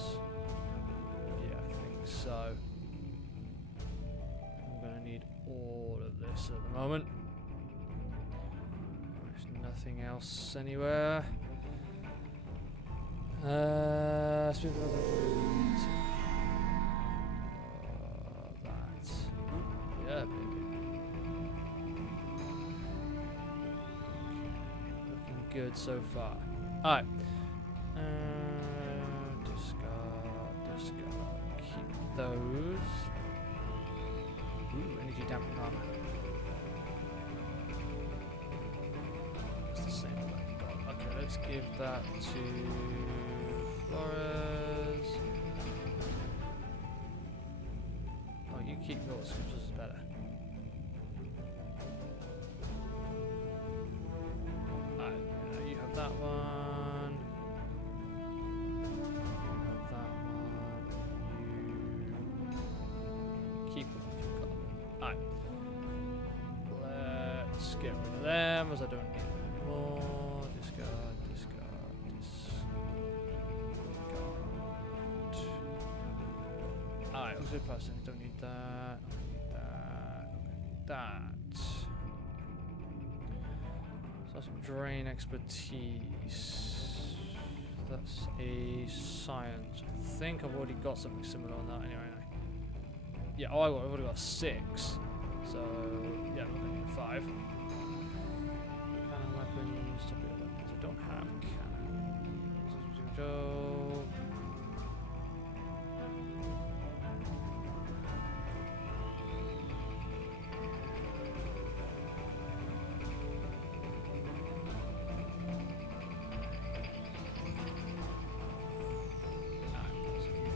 Yeah, I think so. Need all of this at the moment. There's nothing else anywhere. That. Yeah, baby. Looking good so far. Alright. Discard. those. Ooh, energy dampening armor. It's the same one I've got. Okay, let's give that to Flores. Oh, you keep yours, which is better. You have that one. That one. You keep the ones you've got. Alright. Let's get rid of them as I don't need them anymore. Discard, discard, discard. Alright, also person, don't need that. Don't need that. Don't need that. So that's drain expertise. That's a science. I think I've already got something similar on that anyway. Yeah, oh, I've already got 6. So, yeah, I'm going to need 5. Cannon weapons, torpedo weapons. I don't have cannons. Go.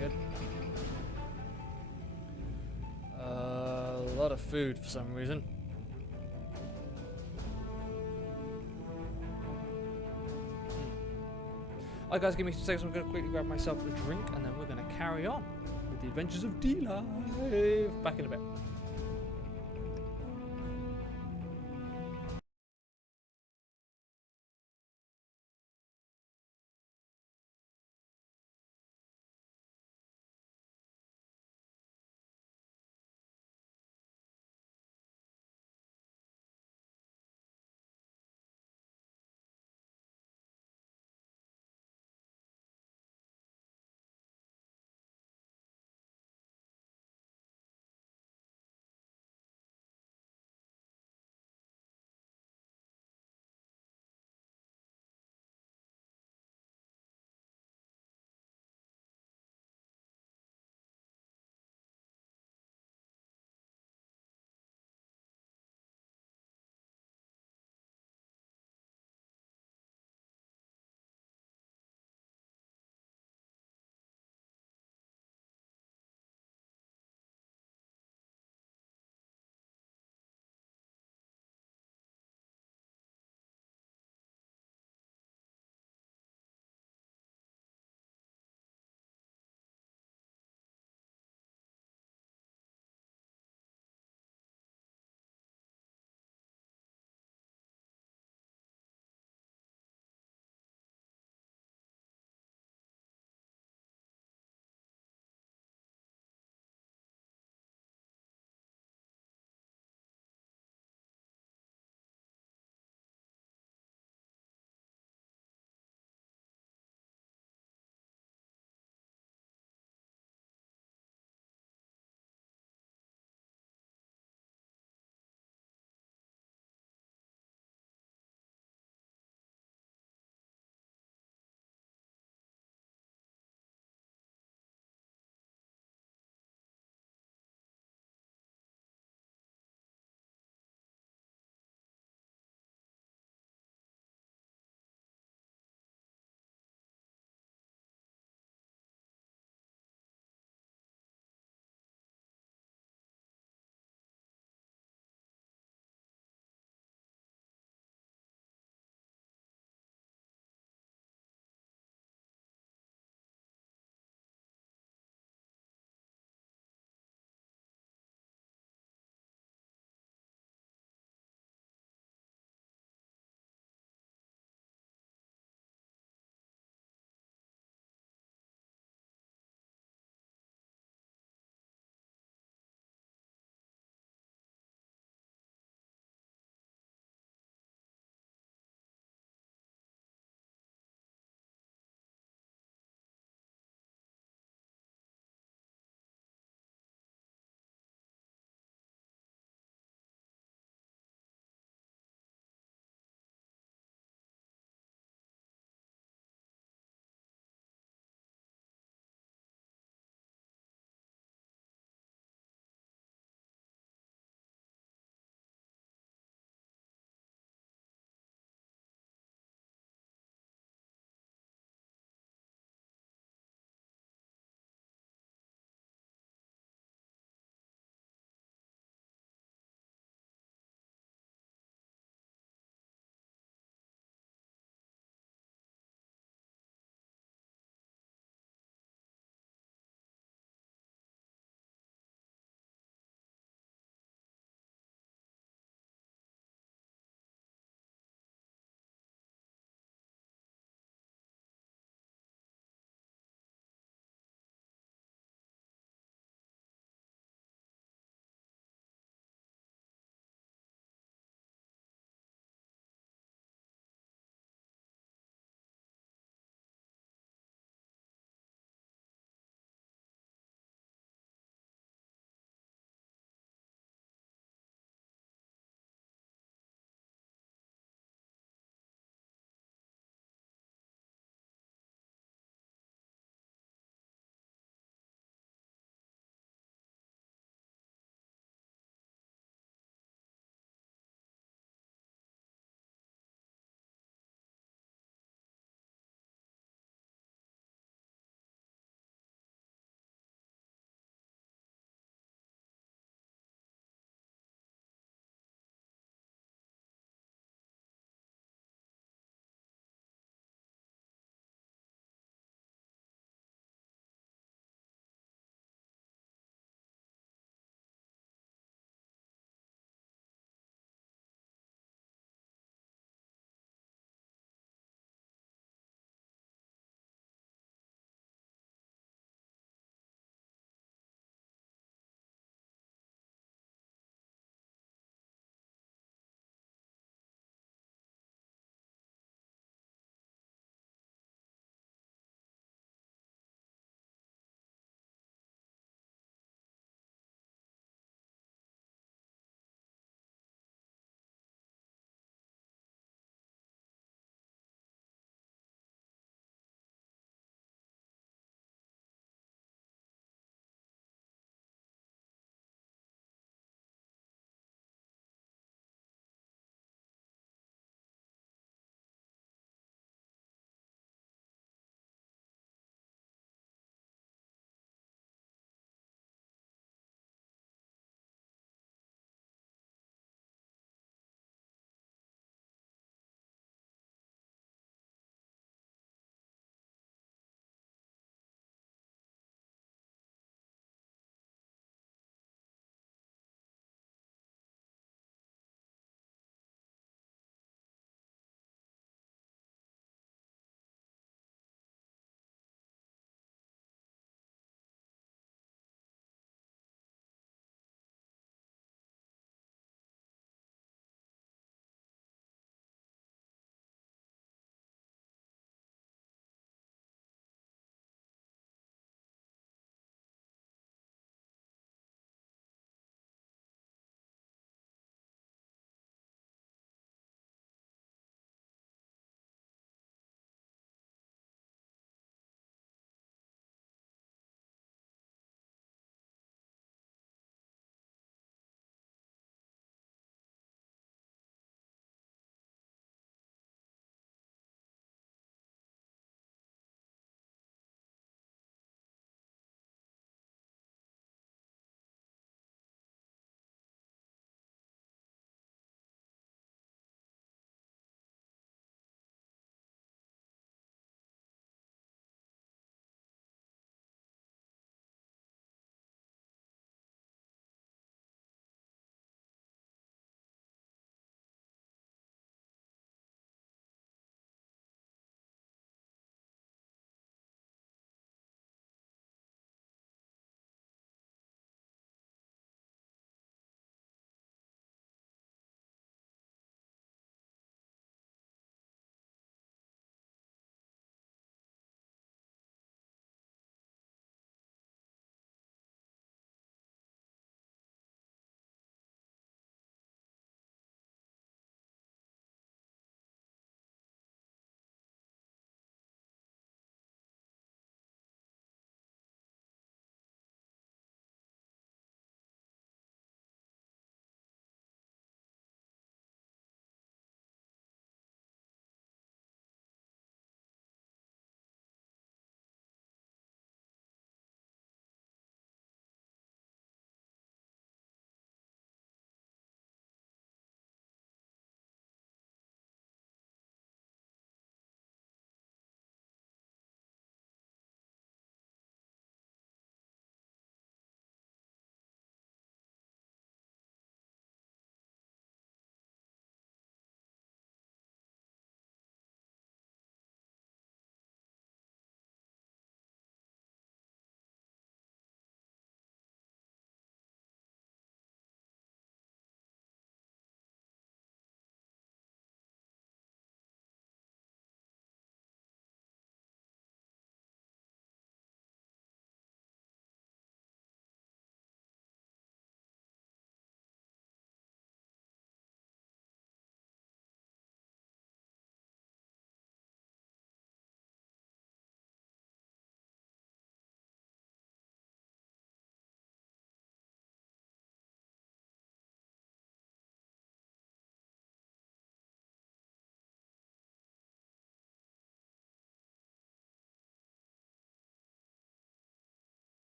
Good. A lot of food for some reason. Alright guys, give me 2 seconds. I'm going to quickly grab myself a drink and then we're going to carry on with the adventures of DLive. Back in a bit.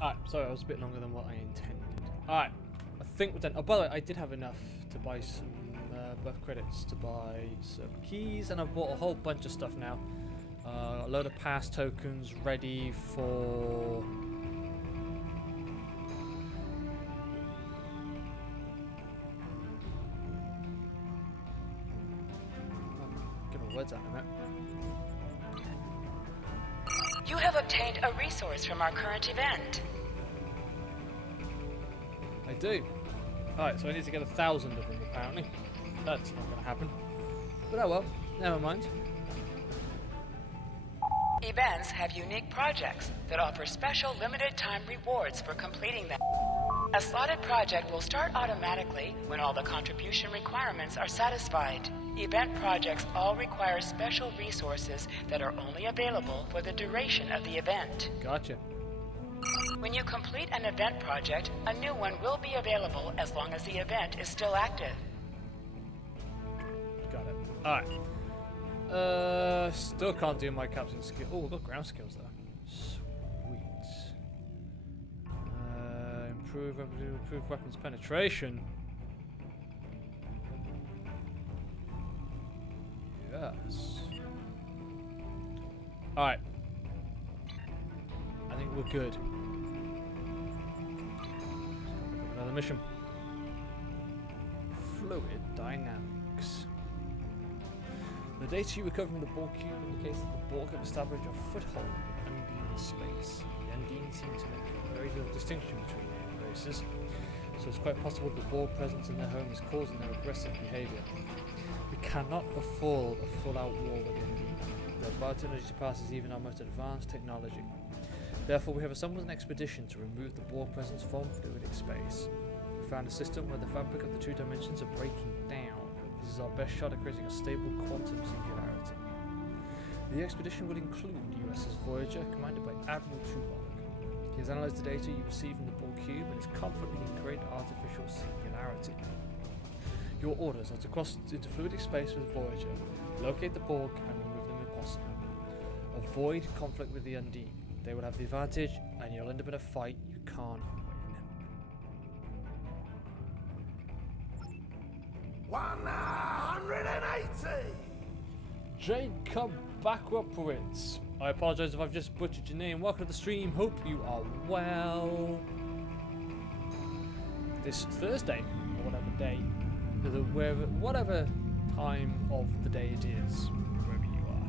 Alright, sorry, I was a bit longer than what I intended. Alright, I think we're done. Oh, by the way, I did have enough to buy some buff credits to buy some keys, and I've bought a whole bunch of stuff now. A load of pass tokens ready for... Get my words out in a minute. You have obtained a resource from our current event. I do. Alright, so I need to get 1,000 of them apparently. That's not going to happen. But oh well, never mind. Events have unique projects that offer special limited time rewards for completing them. A slotted project will start automatically when all the contribution requirements are satisfied. Event projects all require special resources that are only available for the duration of the event. Gotcha. When you complete an event project, a new one will be available as long as the event is still active. Got it. Alright. Still can't do my captain skill. Oh, look, ground skills though. Sweet. Improve weapons penetration. Yes. Alright. I think we're good. Another mission. Fluid dynamics. The data you recover from the Borg cube indicates that the Borg have established a foothold in Undine space. The Undine seem to make very little distinction between alien races, so it's quite possible the Borg presence in their home is causing their aggressive behavior. We cannot afford a full-out war with Undine. Their biotechnology surpasses even our most advanced technology. Therefore, we have assembled an expedition to remove the Borg presence from fluidic space. We found a system where the fabric of the two dimensions are breaking down. This is our best shot at creating a stable quantum singularity. The expedition will include USS Voyager, commanded by Admiral Tuvok. He has analysed the data you receive from the Borg cube and is confident he can create artificial singularity. Your orders are to cross into fluidic space with Voyager, locate the Borg and remove them if possible. Avoid conflict with the Undine. They will have the advantage and you'll end up in a fight you can't win. 180! Jacob Backwapowitz. I apologise if I've just butchered your name. Welcome to the stream. Hope you are well. This Thursday, or whatever day, whatever time of the day it is, wherever you are.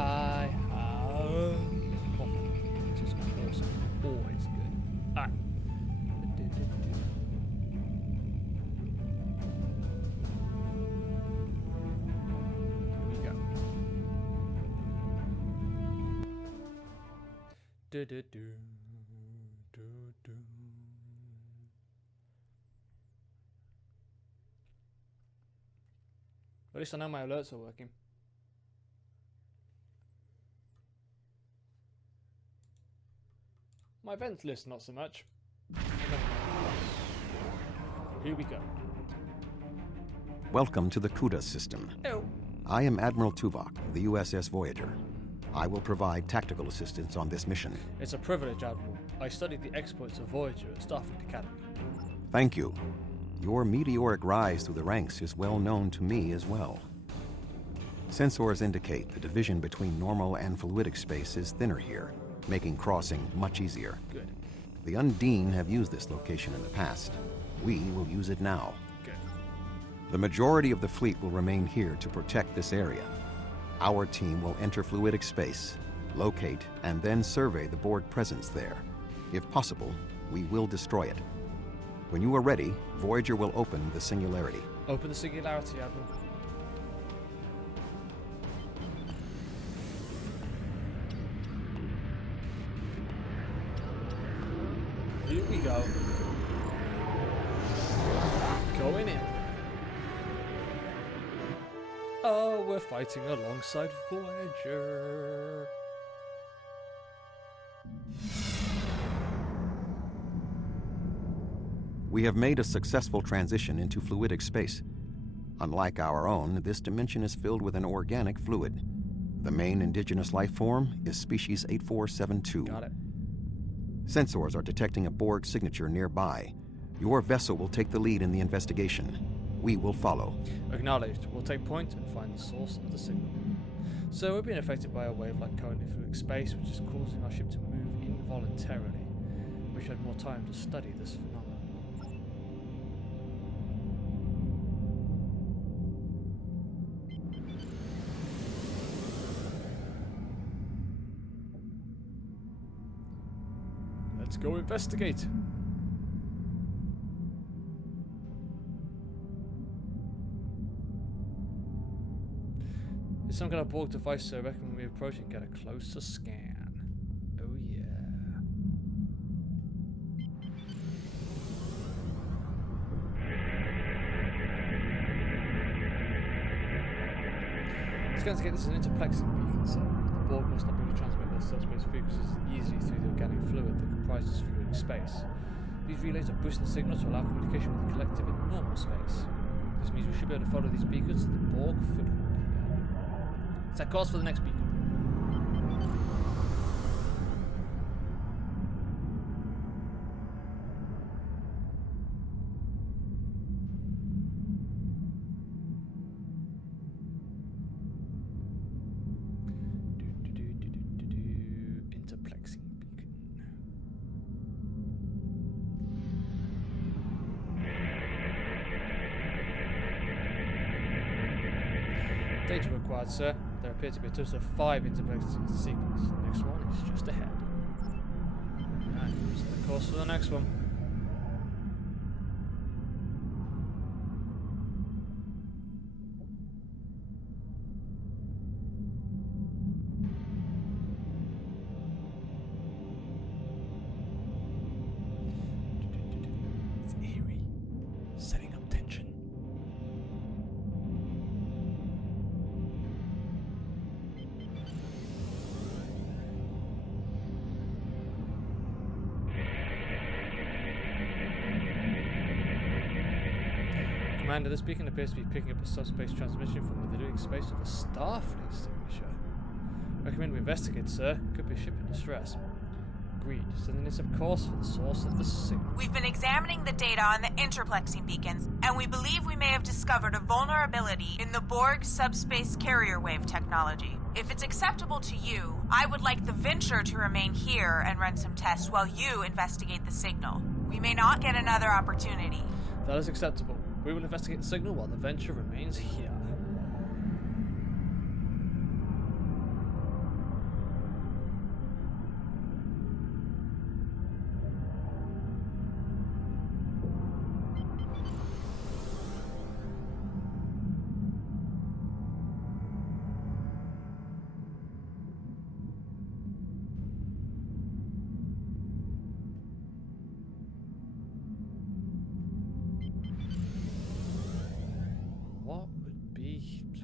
I have coffee, which is awesome. Always good. Alright. Here we go. At least I know my alerts are working. My events list, not so much. Here we go. Welcome to the CUDA system. Hello. I am Admiral Tuvok of the USS Voyager. I will provide tactical assistance on this mission. It's a privilege, Admiral. I studied the exploits of Voyager at Starfleet Academy. Thank you. Your meteoric rise through the ranks is well known to me as well. Sensors indicate the division between normal and fluidic space is thinner here, making crossing much easier. Good. The Undine have used this location in the past. We will use it now. Good. The majority of the fleet will remain here to protect this area. Our team will enter fluidic space, locate, and then survey the Borg presence there. If possible, we will destroy it. When you are ready, Voyager will open the singularity. Open the singularity, Admiral. Here we go. Going in. Oh, we're fighting alongside Voyager. We have made a successful transition into fluidic space. Unlike our own, this dimension is filled with an organic fluid. The main indigenous life form is species 8472. Got it. Sensors are detecting a Borg signature nearby. Your vessel will take the lead in the investigation. We will follow. Acknowledged. We'll take point and find the source of the signal. So we're being affected by a wave-like current in fluidic space, which is causing our ship to move involuntarily. We should have more time to study this phenomenon. Let's go investigate. It's some kind of Borg device, so I reckon when we approach it, get a closer scan. Oh yeah. Scans get this an interplexing beacon, so the Borg must not be able to transmit their subspace frequencies easily through the organic fluid that comprises fluidic space. These relays are boosting the signal to allow communication with the collective in normal space. This means we should be able to follow these beacons to the Borg foothold here. Set course for the next beacon. Interplexing beacon. Data required, sir. There appear to be a total of 5 interplexing sequences. The next one is just ahead. And set the course for the next one. It's eerie. Setting up tension. Commander, this beacon appears to be picking up a subspace transmission from the living space of a Starfleet signature. Recommend we investigate, sir. Could be a ship in distress. Agreed. Sending this, of course, for the source of the signal. We've been examining the data on the interplexing beacons, and we believe we may have discovered a vulnerability in the Borg subspace carrier wave technology. If it's acceptable to you, I would like the Venture to remain here and run some tests while you investigate the signal. We may not get another opportunity. That is acceptable. We will investigate the signal while the Venture remains here.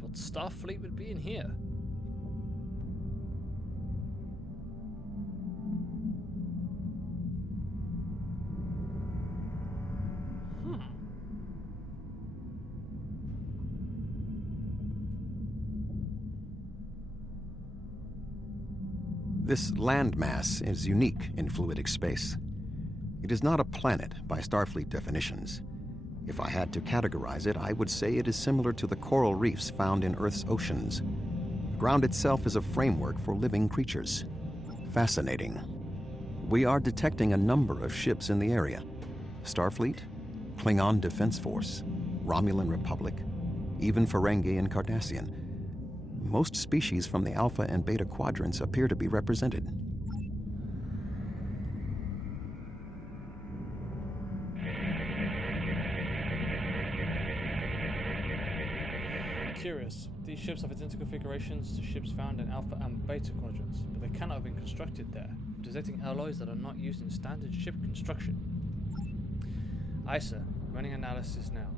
What Starfleet would be in here? This landmass is unique in fluidic space. It is not a planet by Starfleet definitions. If I had to categorize it, I would say it is similar to the coral reefs found in Earth's oceans. The ground itself is a framework for living creatures. Fascinating. We are detecting a number of ships in the area. Starfleet, Klingon Defense Force, Romulan Republic, even Ferengi and Cardassian. Most species from the Alpha and Beta quadrants appear to be represented. Curious. These ships have identical configurations to ships found in Alpha and Beta quadrants, but they cannot have been constructed there, detecting alloys that are not used in standard ship construction. Aye, sir. Running analysis now.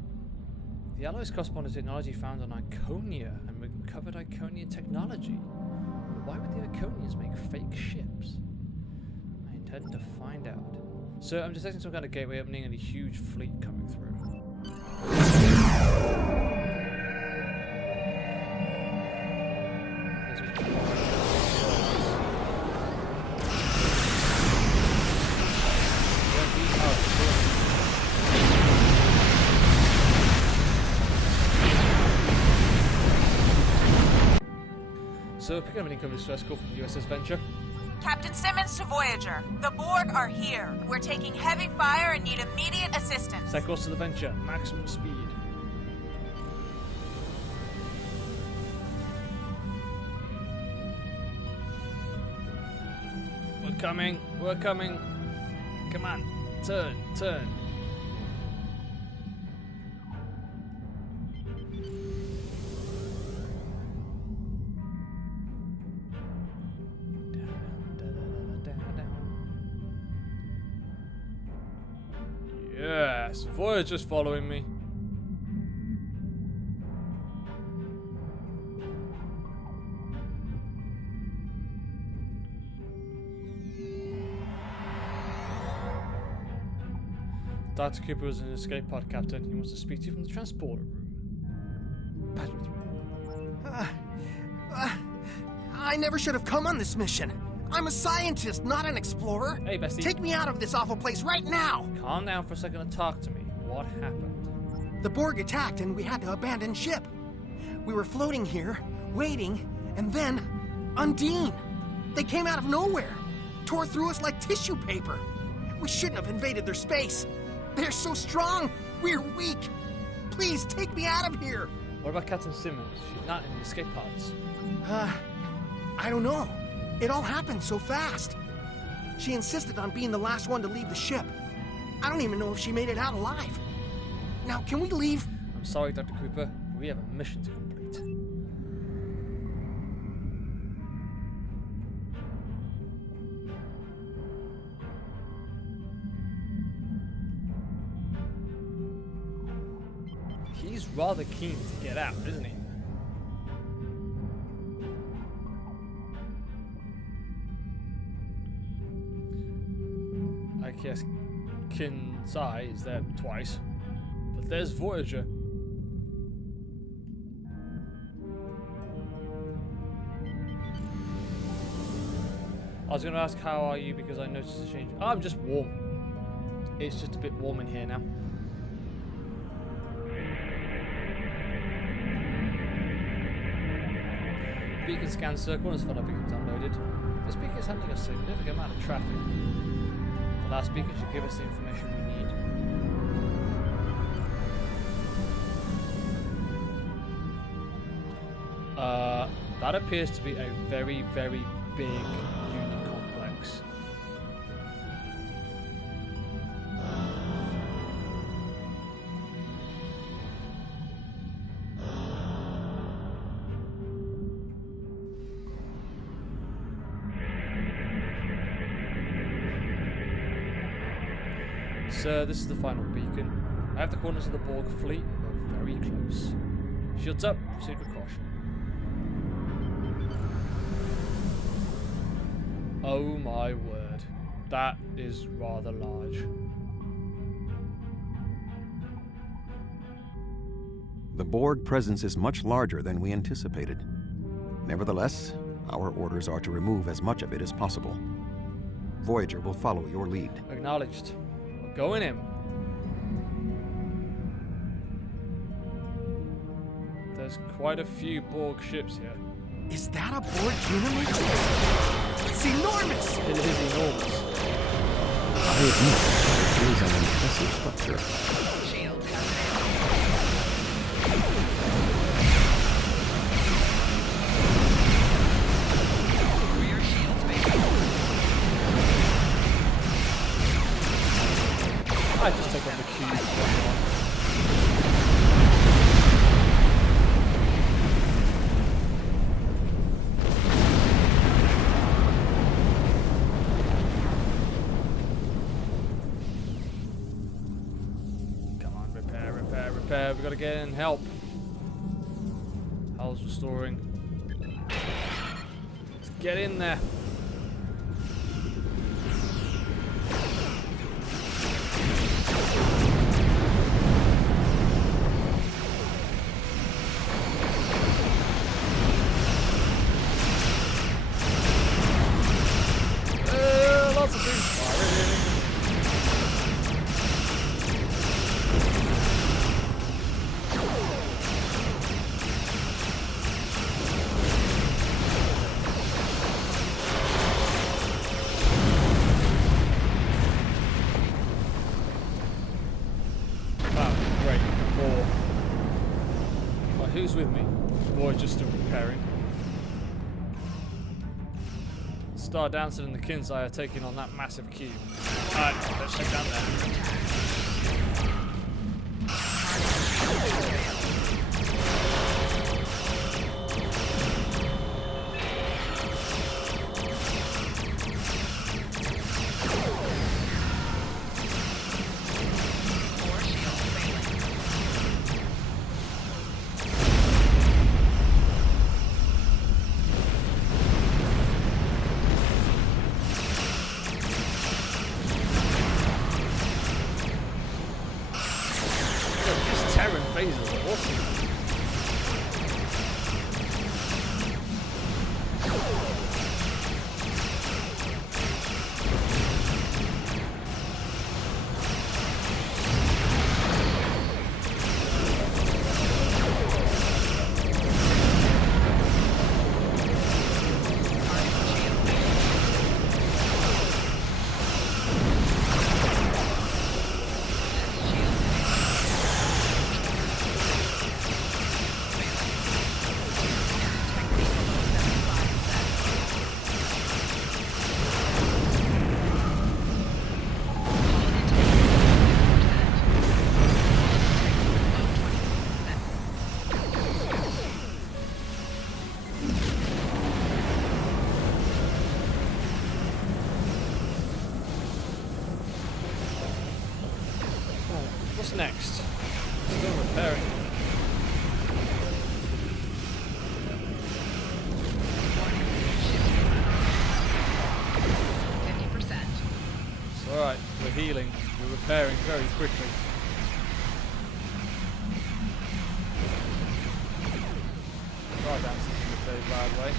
The alloys correspond to technology found on Iconia and recovered Iconian technology. But why would the Iconians make fake ships? I intend to find out. So I'm detecting some kind of gateway opening and a huge fleet coming through. So picking up an incoming distress call from the USS Venture. Captain Simmons to Voyager. The Borg are here. We're taking heavy fire and need immediate assistance. Set course to the Venture. Maximum speed. We're coming. We're coming. Come on. Turn. Turn. Yes, Voyager's following me. Dr. Cooper is an escape pod captain. He wants to speak to you from the transporter room. Patch me through. I never should have come on this mission. I'm a scientist, not an explorer. Hey, bestie. Take me out of this awful place right now. Calm down for a second and talk to me. What happened? The Borg attacked and we had to abandon ship. We were floating here, waiting, and then Undine. They came out of nowhere, tore through us like tissue paper. We shouldn't have invaded their space. They're so strong, we're weak. Please take me out of here. What about Captain Simmons? She's not in the escape pods. I don't know. It all happened so fast. She insisted on being the last one to leave the ship. I don't even know if she made it out alive. Now, can we leave? I'm sorry, Dr. Cooper. We have a mission to complete. He's rather keen to get out, isn't he? I guess Kinsai is there twice, but there's Voyager. I was going to ask how are you because I noticed a change. Oh, I'm just warm. It's just a bit warm in here now. Beacon scan circle has found our beacon downloaded. This beacon is handling a significant amount of traffic. The last beacon should give us the information we need. That appears to be a very, very big unit complex. So this is the final beacon. I have the coordinates of the Borg fleet. We're very close. Shields up, proceed with caution. Oh my word. That is rather large. The Borg presence is much larger than we anticipated. Nevertheless, our orders are to remove as much of it as possible. Voyager will follow your lead. Acknowledged. We're going in. There's quite a few Borg ships here. Is that a Borg unit? It's enormous! It is enormous. I admit, it is an impressive structure. Shields rear shields maybe. I just took on the cube. We gotta get in and help. Hull's restoring. Let's get in there. who's with me? Or just still repairing? Star Dancer and the Kinsai are taking on that massive cube. Alright, let's head down there. Next. Still repairing. It's alright, we're healing. We're repairing very quickly. Star Dancer's in a very bad way.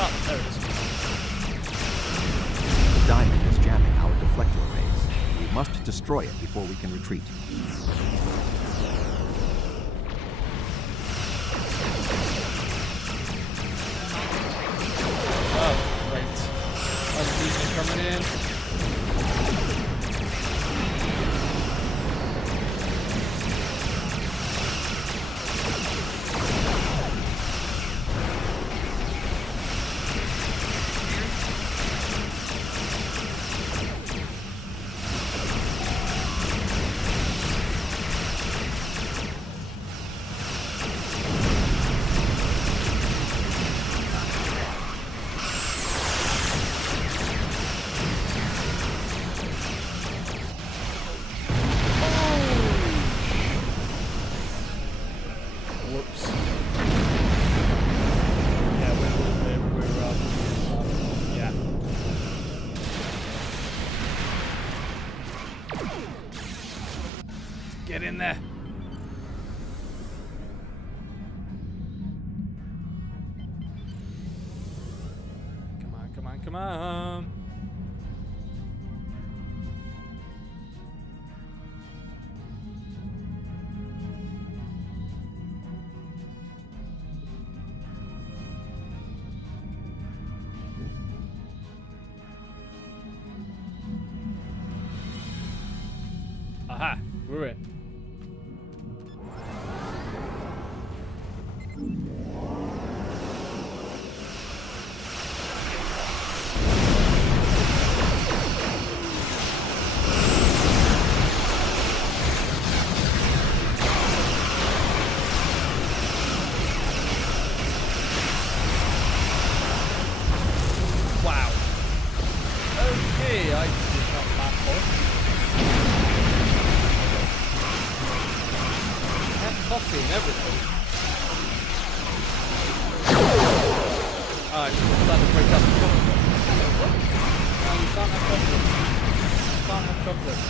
Oh, there it is. Diamond is jamming our deflector arrays. We must destroy it before we can retreat. Oh, great. Other people coming in. Get in there. Come on, come on, come on. Aha, we're in. Wow. Okay, I did not map off. Coffee and everything. Alright, it's starting to break up the chocolate. No, you can't have chocolate. You can't have chocolate.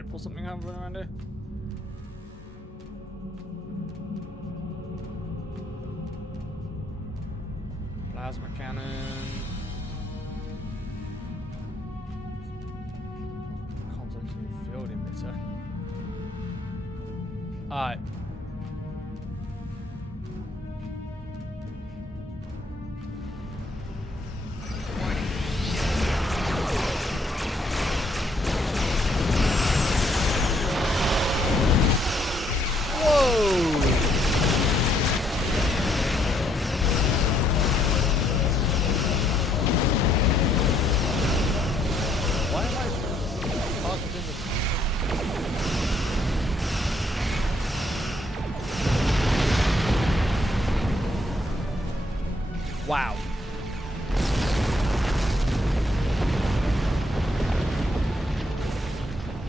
ship or something hovering around here? Plasma cannon. Concentrating field emitter. Alright. Wow.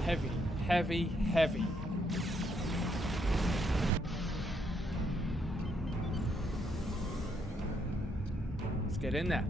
Heavy, heavy, heavy. Let's get in there.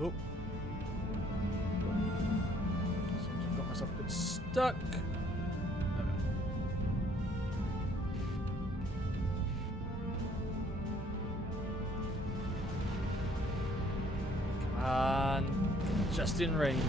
Oh. Seems I've got myself a bit stuck. Come on. Just in range.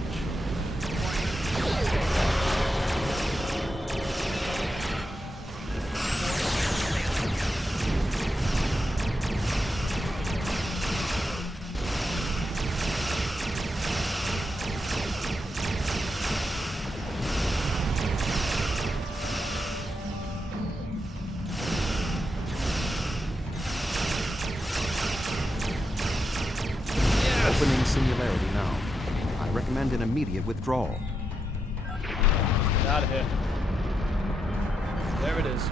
Opening singularity now. I recommend an immediate withdrawal. Get out of here. There it is.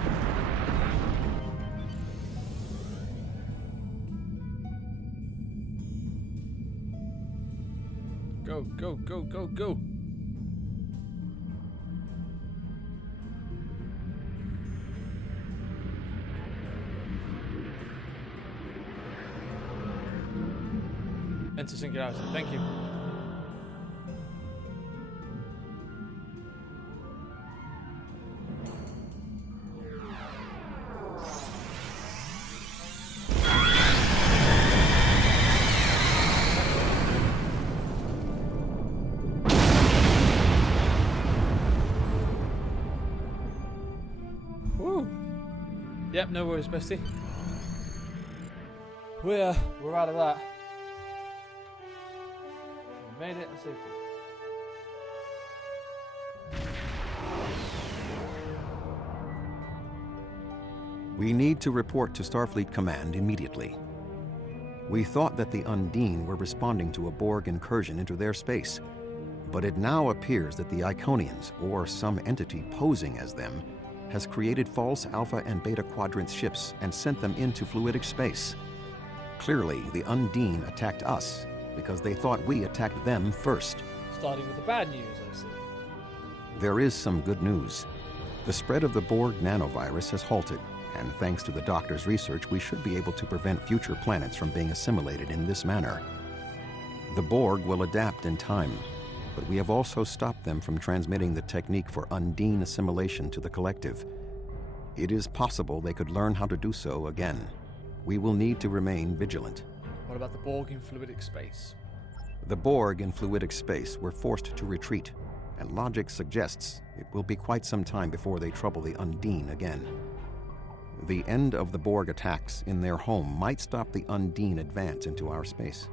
Go, go, go, go, go. Enter singularity. Thank you. Woo. Yep, no worries, bestie. We're out of that. Made it safely. We need to report to Starfleet Command immediately. We thought that the Undine were responding to a Borg incursion into their space, but it now appears that the Iconians, or some entity posing as them, has created false Alpha and Beta Quadrant ships and sent them into fluidic space. Clearly, the Undine attacked us because they thought we attacked them first. Starting with the bad news, I see. There is some good news. The spread of the Borg nanovirus has halted, and thanks to the Doctor's research, we should be able to prevent future planets from being assimilated in this manner. The Borg will adapt in time, but we have also stopped them from transmitting the technique for Undine assimilation to the collective. It is possible they could learn how to do so again. We will need to remain vigilant. What about the Borg in fluidic space? The Borg in fluidic space were forced to retreat, and logic suggests it will be quite some time before they trouble the Undine again. The end of the Borg attacks in their home might stop the Undine advance into our space.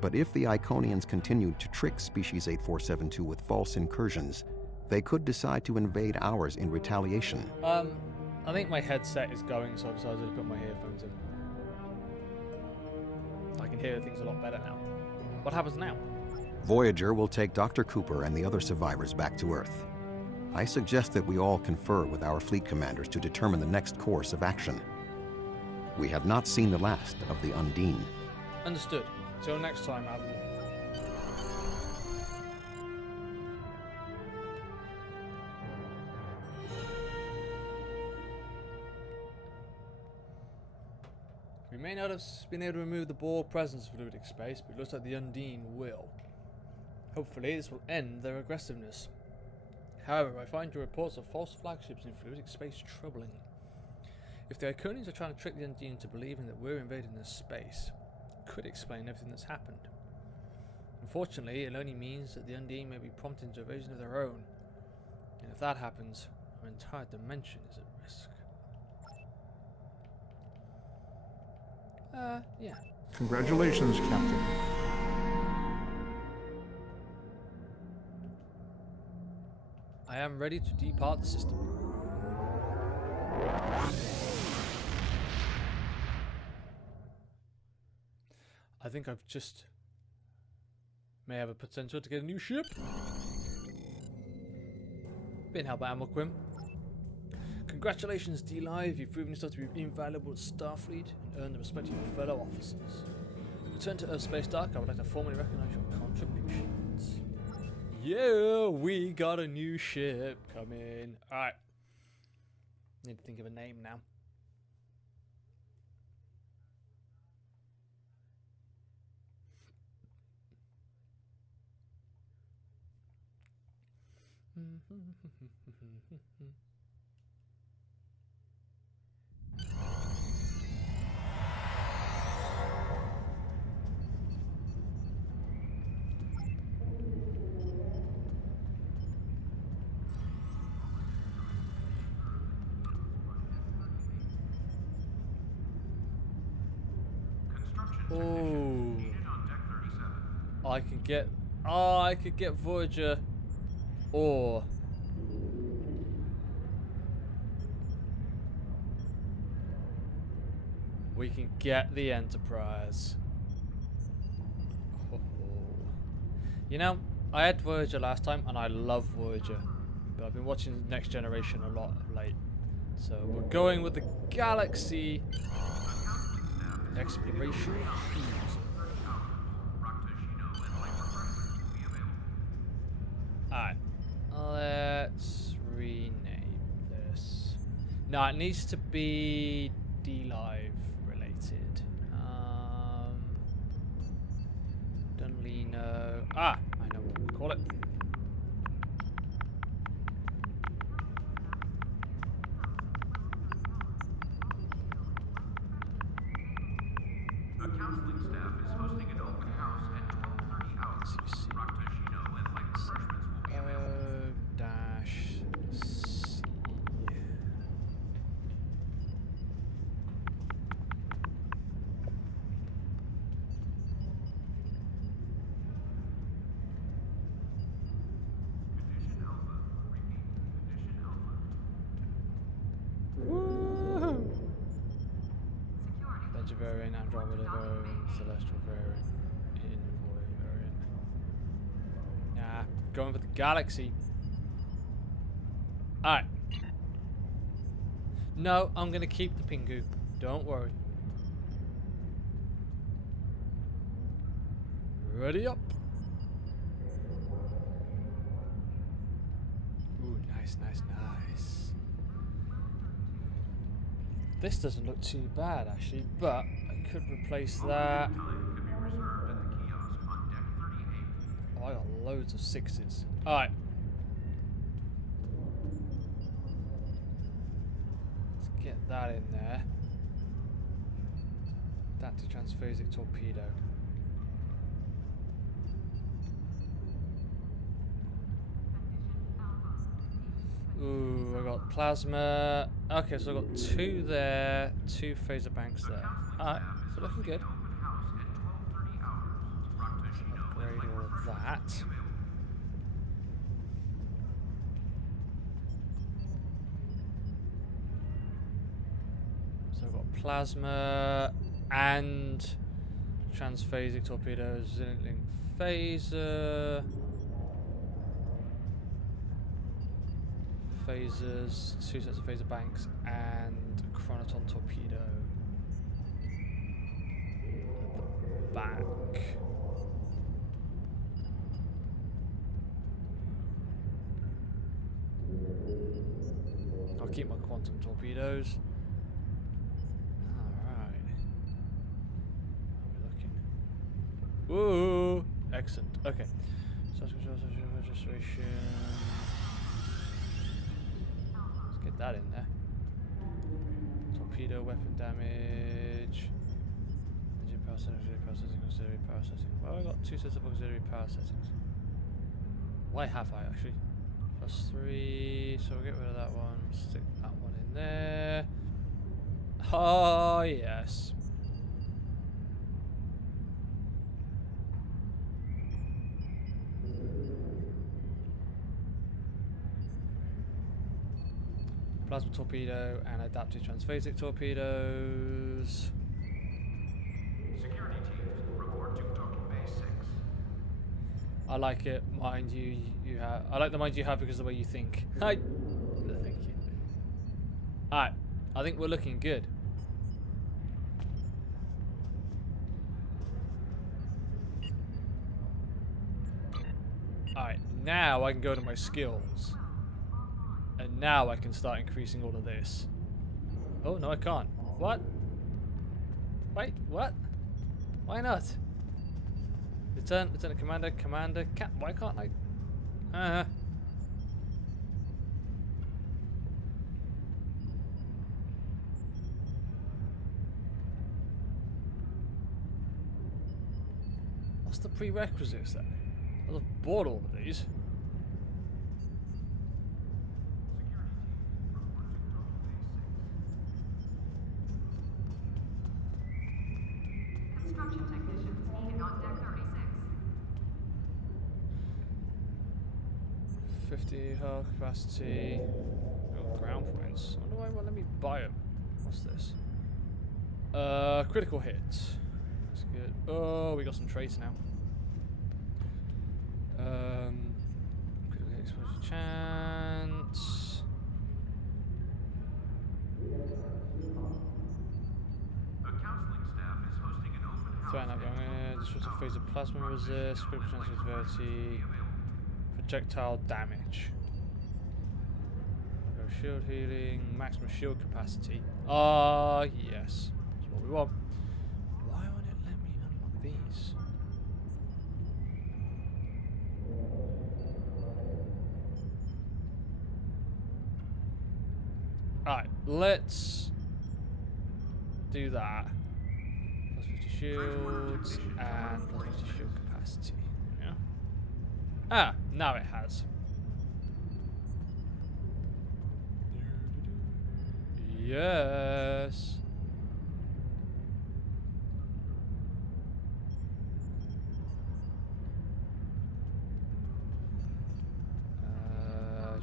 But if the Iconians continued to trick Species 8472 with false incursions, they could decide to invade ours in retaliation. I think my headset is going, so I decided to put my earphones in. I can hear things a lot better now. What happens now? Voyager will take Dr. Cooper and the other survivors back to Earth. I suggest that we all confer with our fleet commanders to determine the next course of action. We have not seen the last of the Undine. Understood. Till next time, Admiral. We may not have been able to remove the Borg presence in fluidic space, but it looks like the Undine will. Hopefully, this will end their aggressiveness. However, I find your reports of false flagships in fluidic space troubling. If the Iconians are trying to trick the Undine into believing that we're invading their space, it could explain everything that's happened. Unfortunately, it only means that the Undine may be prompted into evasion of their own. And if that happens, our entire dimension is at risk. Yeah. Congratulations, Captain. I am ready to depart the system. I think I've just may have a potential to get a new ship. Been helped by Amilquim. Congratulations, DLive. You've proven yourself to be invaluable at Starfleet and earned the respect of your fellow officers. Return to Earth Space Dock. I would like to formally recognize your contributions. Yeah, we got a new ship coming. Alright. Need to think of a name now. Oh, I can get. Oh, I could get Voyager, or we can get the Enterprise. Oh. You know, I had Voyager last time, and I love Voyager, but I've been watching Next Generation a lot of late, so we're going with the Galaxy Exploration Cruiser. Alright, let's rename this. No, it needs to be DLive related. Dunlino. Ah, I know what we'll call it. The counseling staff is hosting an open house at 12:30 hours. Rakashino and light refreshments will be available. -C. Condition Alpha. Repeat. Condition Alpha. Woohoo! Ledger variant, Andromeda variant, Celestial variant, Envoy variant. Nah, going for the Galaxy. Alright. No, I'm gonna keep the Pingu. Don't worry. Ready up. Ooh, nice, nice, nice. This doesn't look too bad actually, but I could replace that. Time can be reserved at the kiosk on deck 38. Oh, I got loads of 6s. Alright. Let's get that in there. That to transphasic torpedo. Ooh, I got plasma. Okay, so I got 2 there, 2 phaser banks there. Alright, so looking good. Upgrade all of that. So I've got plasma and transphasic torpedoes, Zenit phaser. Phasers, 2 sets of phaser banks, and chronoton torpedo. back. I'll keep my quantum torpedoes. Alright. How are we looking? Woo! Excellent. Okay. Source control, social registration. Let's get that in there. Torpedo, weapon damage. Engine power settings, auxiliary power settings. Well, I got 2 sets of auxiliary power settings. Why have I actually? +3, so we'll get rid of that one. Stick that one in there. Oh, yes. Plasma torpedo and adaptive transphasic torpedoes. Security teams, report to docking bay 6. I like it, mind you. I like the mind you have because of the way you think. Hi. No, thank you. Alright, I think we're looking good. Alright, now I can go to my skills. And now I can start increasing all of this. Oh, no I can't. What? Wait, what? Why not? Lieutenant Commander, why can't I? What's the prerequisites then? I'll have bought all of these. Construction technicians needed on deck 36. 50 hull capacity. Oh, ground points. I wonder why it won't let me buy them. What's this? Critical hit. That's good. Oh, we got some traits now. Critical hit exposure chance. The counseling staff is hosting an open house. Threat not going in. Disruptive phase of plasma resist. Critical chance severity. Projectile damage. Shield healing, maximum shield capacity. Ah, yes. That's what we want. Why won't it let me unlock these? Alright, let's do that. +50 shields and +50 shield capacity. Yeah. Ah, now it has. Yes.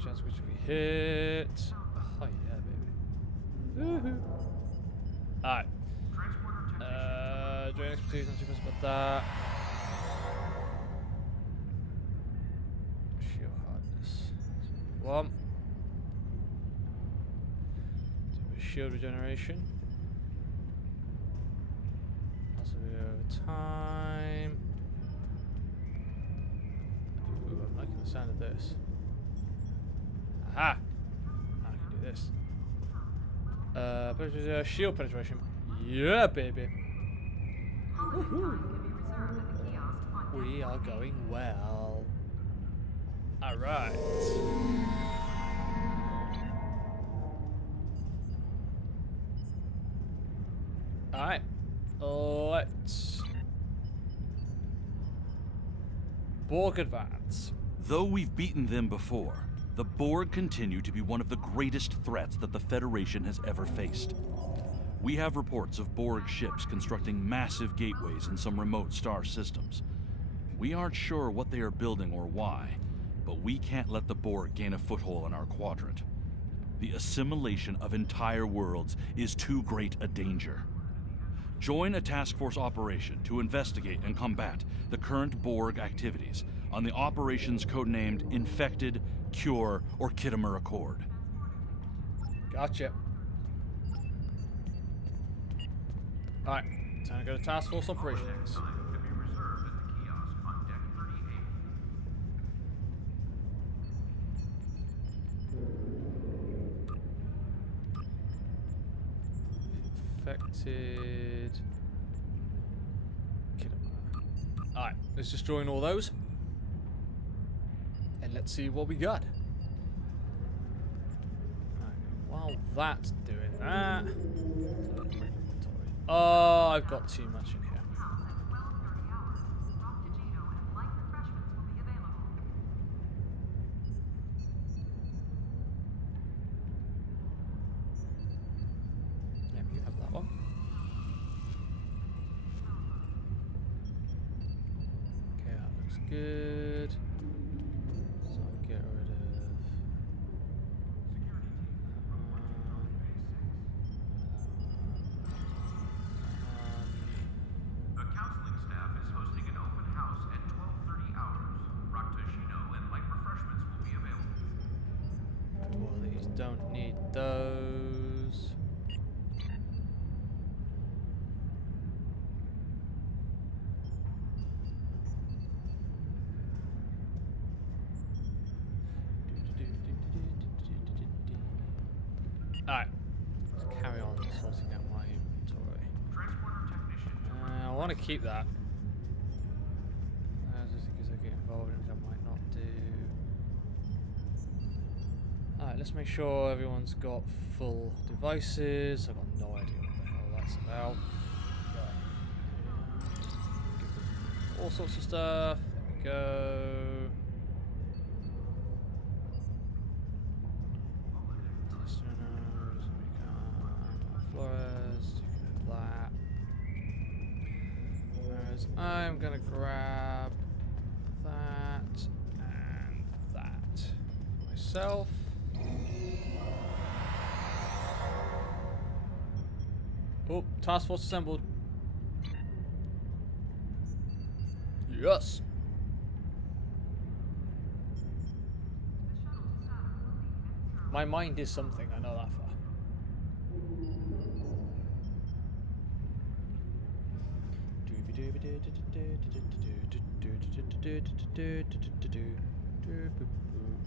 Chance which we hit. Oh yeah, baby. Woohoo. Alright. Drain expertise, not too fussed about that. Shield hardness. One. Shield regeneration. Possibly over time. Ooh, I'm liking the sound of this. Aha! I can do this. Shield penetration. Yeah, baby. Woohoo! We are going well. Alright. Alright, let's Borg advance. Though we've beaten them before, the Borg continue to be one of the greatest threats that the Federation has ever faced. We have reports of Borg ships constructing massive gateways in some remote star systems. We aren't sure what they are building or why, but we can't let the Borg gain a foothold in our quadrant. The assimilation of entire worlds is too great a danger. Join a task force operation to investigate and combat the current Borg activities on the operations codenamed Infected, Cure, or Kittimer Accord. Gotcha. Alright, time to go to task force operations. Completed. Alright, let's just join all those. And let's see what we got. Alright, while that's doing that. Oh, I've got too much in here. Yep, you have that one. Okay, that looks good. So I'll get rid of The counseling staff is hosting an open house at 12:30 hours. Raktoshino and light refreshments will be available. well, these don't need those. Alright, let's carry on sorting out my inventory. Transporter technician. I want to keep that. Just because I get involved in things I might not do. Alright, let's make sure everyone's got full devices. I've got no idea what the hell that's about. Give them all sorts of stuff. There we go. Flores, that. Whereas I'm gonna grab that and that myself. Oh, task force assembled. Yes. My mind is something, I know that far.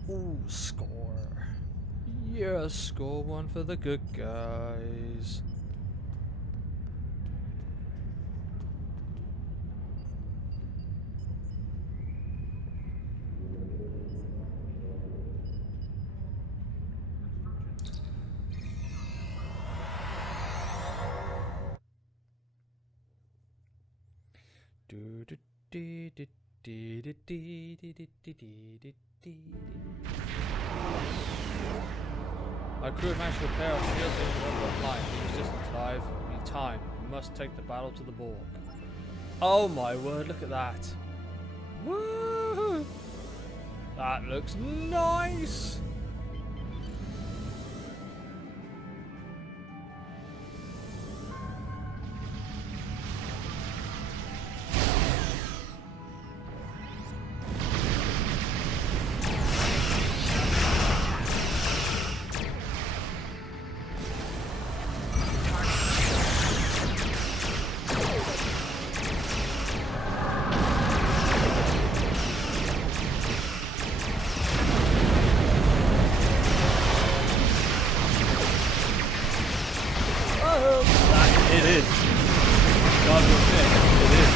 Ooh, score. Yes, score one for the good guys. Our crew have managed to repair our shields and line. Resistance live. In time, we must take the battle to the Borg. Oh my word! Look at that. Woo! That looks nice. It is. God forbid, it is.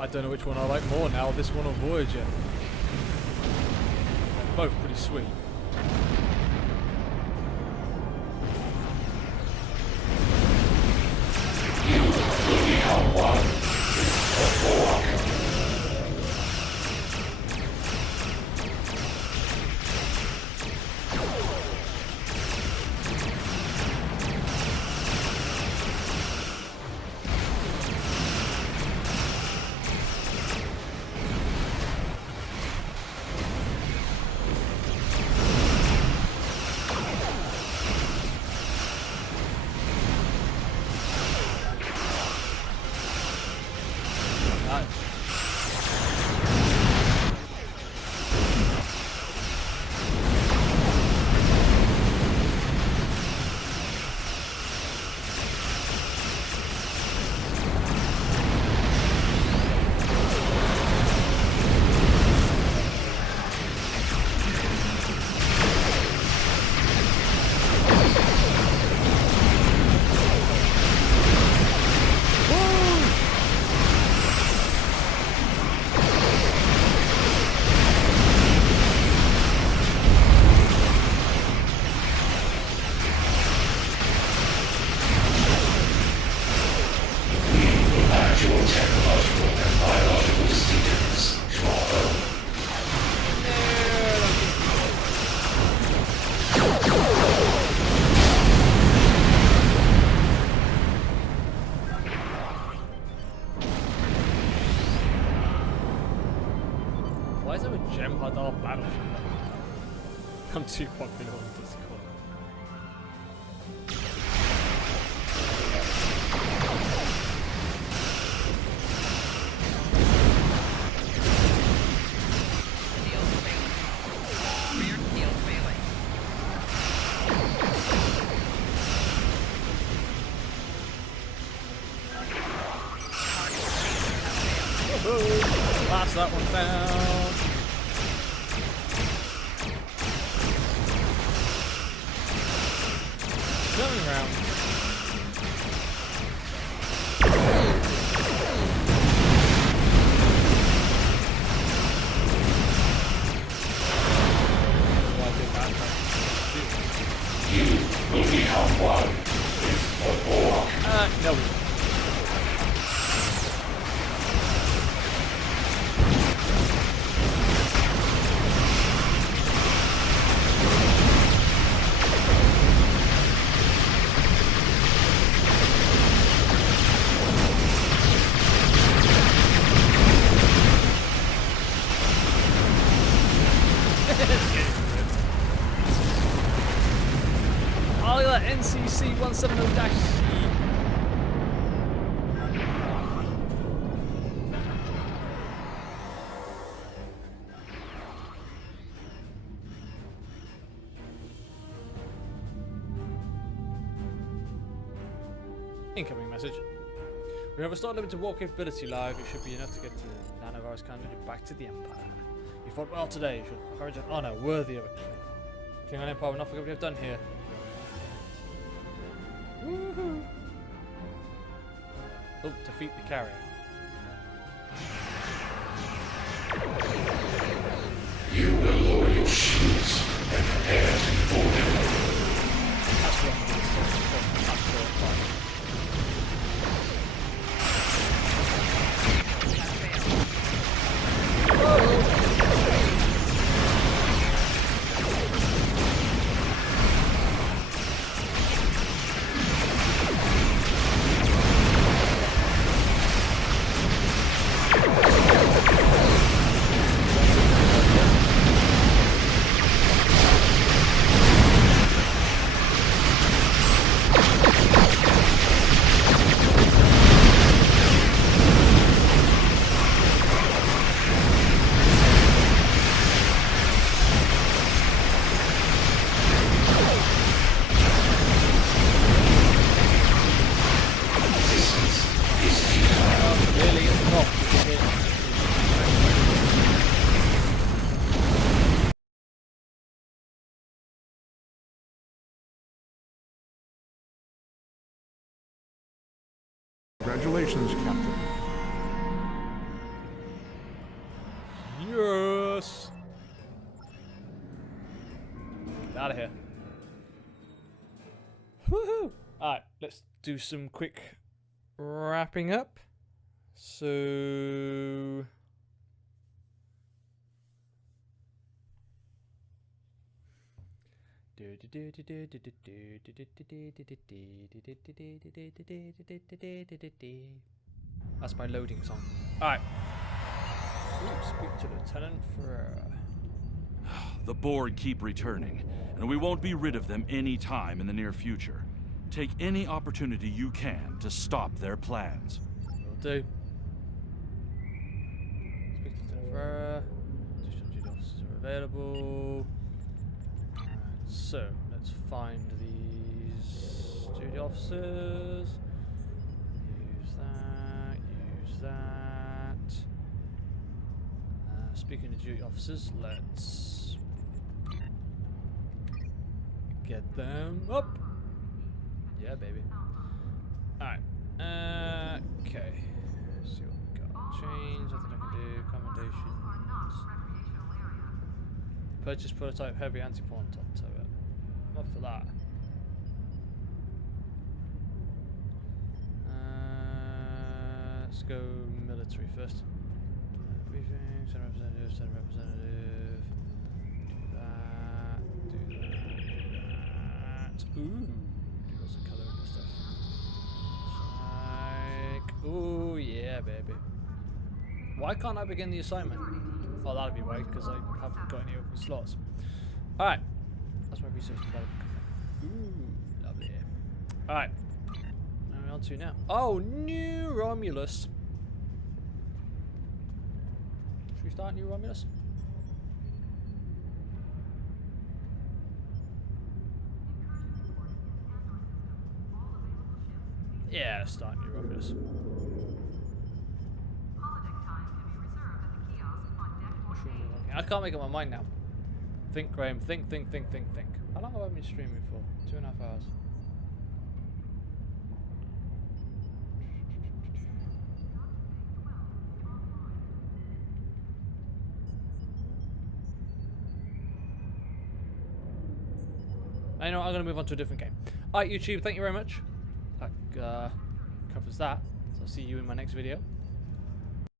I don't know which one I like more now, this one or Voyager. They're both pretty sweet. Why is there a gem hadar battleship? I'm too popular on Discord. Blast that one down. Turning around. You will become one with the Borg. No. NCC 170-C. Incoming message. We have restored limited warp capability live. It should be enough to get to the nanovirus candidate back to the Empire. You fought well today. You should courage and honor worthy of a Klingon Empire will not forget what we have done here. Woohoo! Oh, defeat the carrier. You will lower your shields and prepare to be boarded. That's what I'm going to say. Congratulations, Captain. Yes. Get out of here. Woohoo! Alright, let's do some quick wrapping up. So that's my loading song. Alright. Speak to Lieutenant Ferreira. The Borg keep returning, and we won't be rid of them any time in the near future. Take any opportunity you can to stop their plans. Will do. Speak to Lieutenant Ferreira. Additional duty officers are available. Alright, so let's find these duty officers. Use that. Use that. Speaking of duty officers, let's get them up. Yeah, baby. Alright. Okay. Let's see what we got. Change, nothing I can do. Accommodations. Purchase prototype heavy anti-porn top turret. Not for that. Let's go military first. Briefing, send representative, send representative. Do that, do that, do that. Ooh. Lots of colour and stuff. Like, ooh, yeah, baby. Why can't I begin the assignment? Oh, that'd be why, because I haven't got any open slots. Alright. That's my research development. Ooh, lovely. Alright. Where are we on to now? Oh, new Romulus. Should we start new Romulus? Yeah, start new Romulus. I can't make up my mind now. Think, Graham. Think. How long have I been streaming for? 2.5 hours. I know, I'm going to move on to a different game. Alright, YouTube, thank you very much. That covers that. So I'll see you in my next video.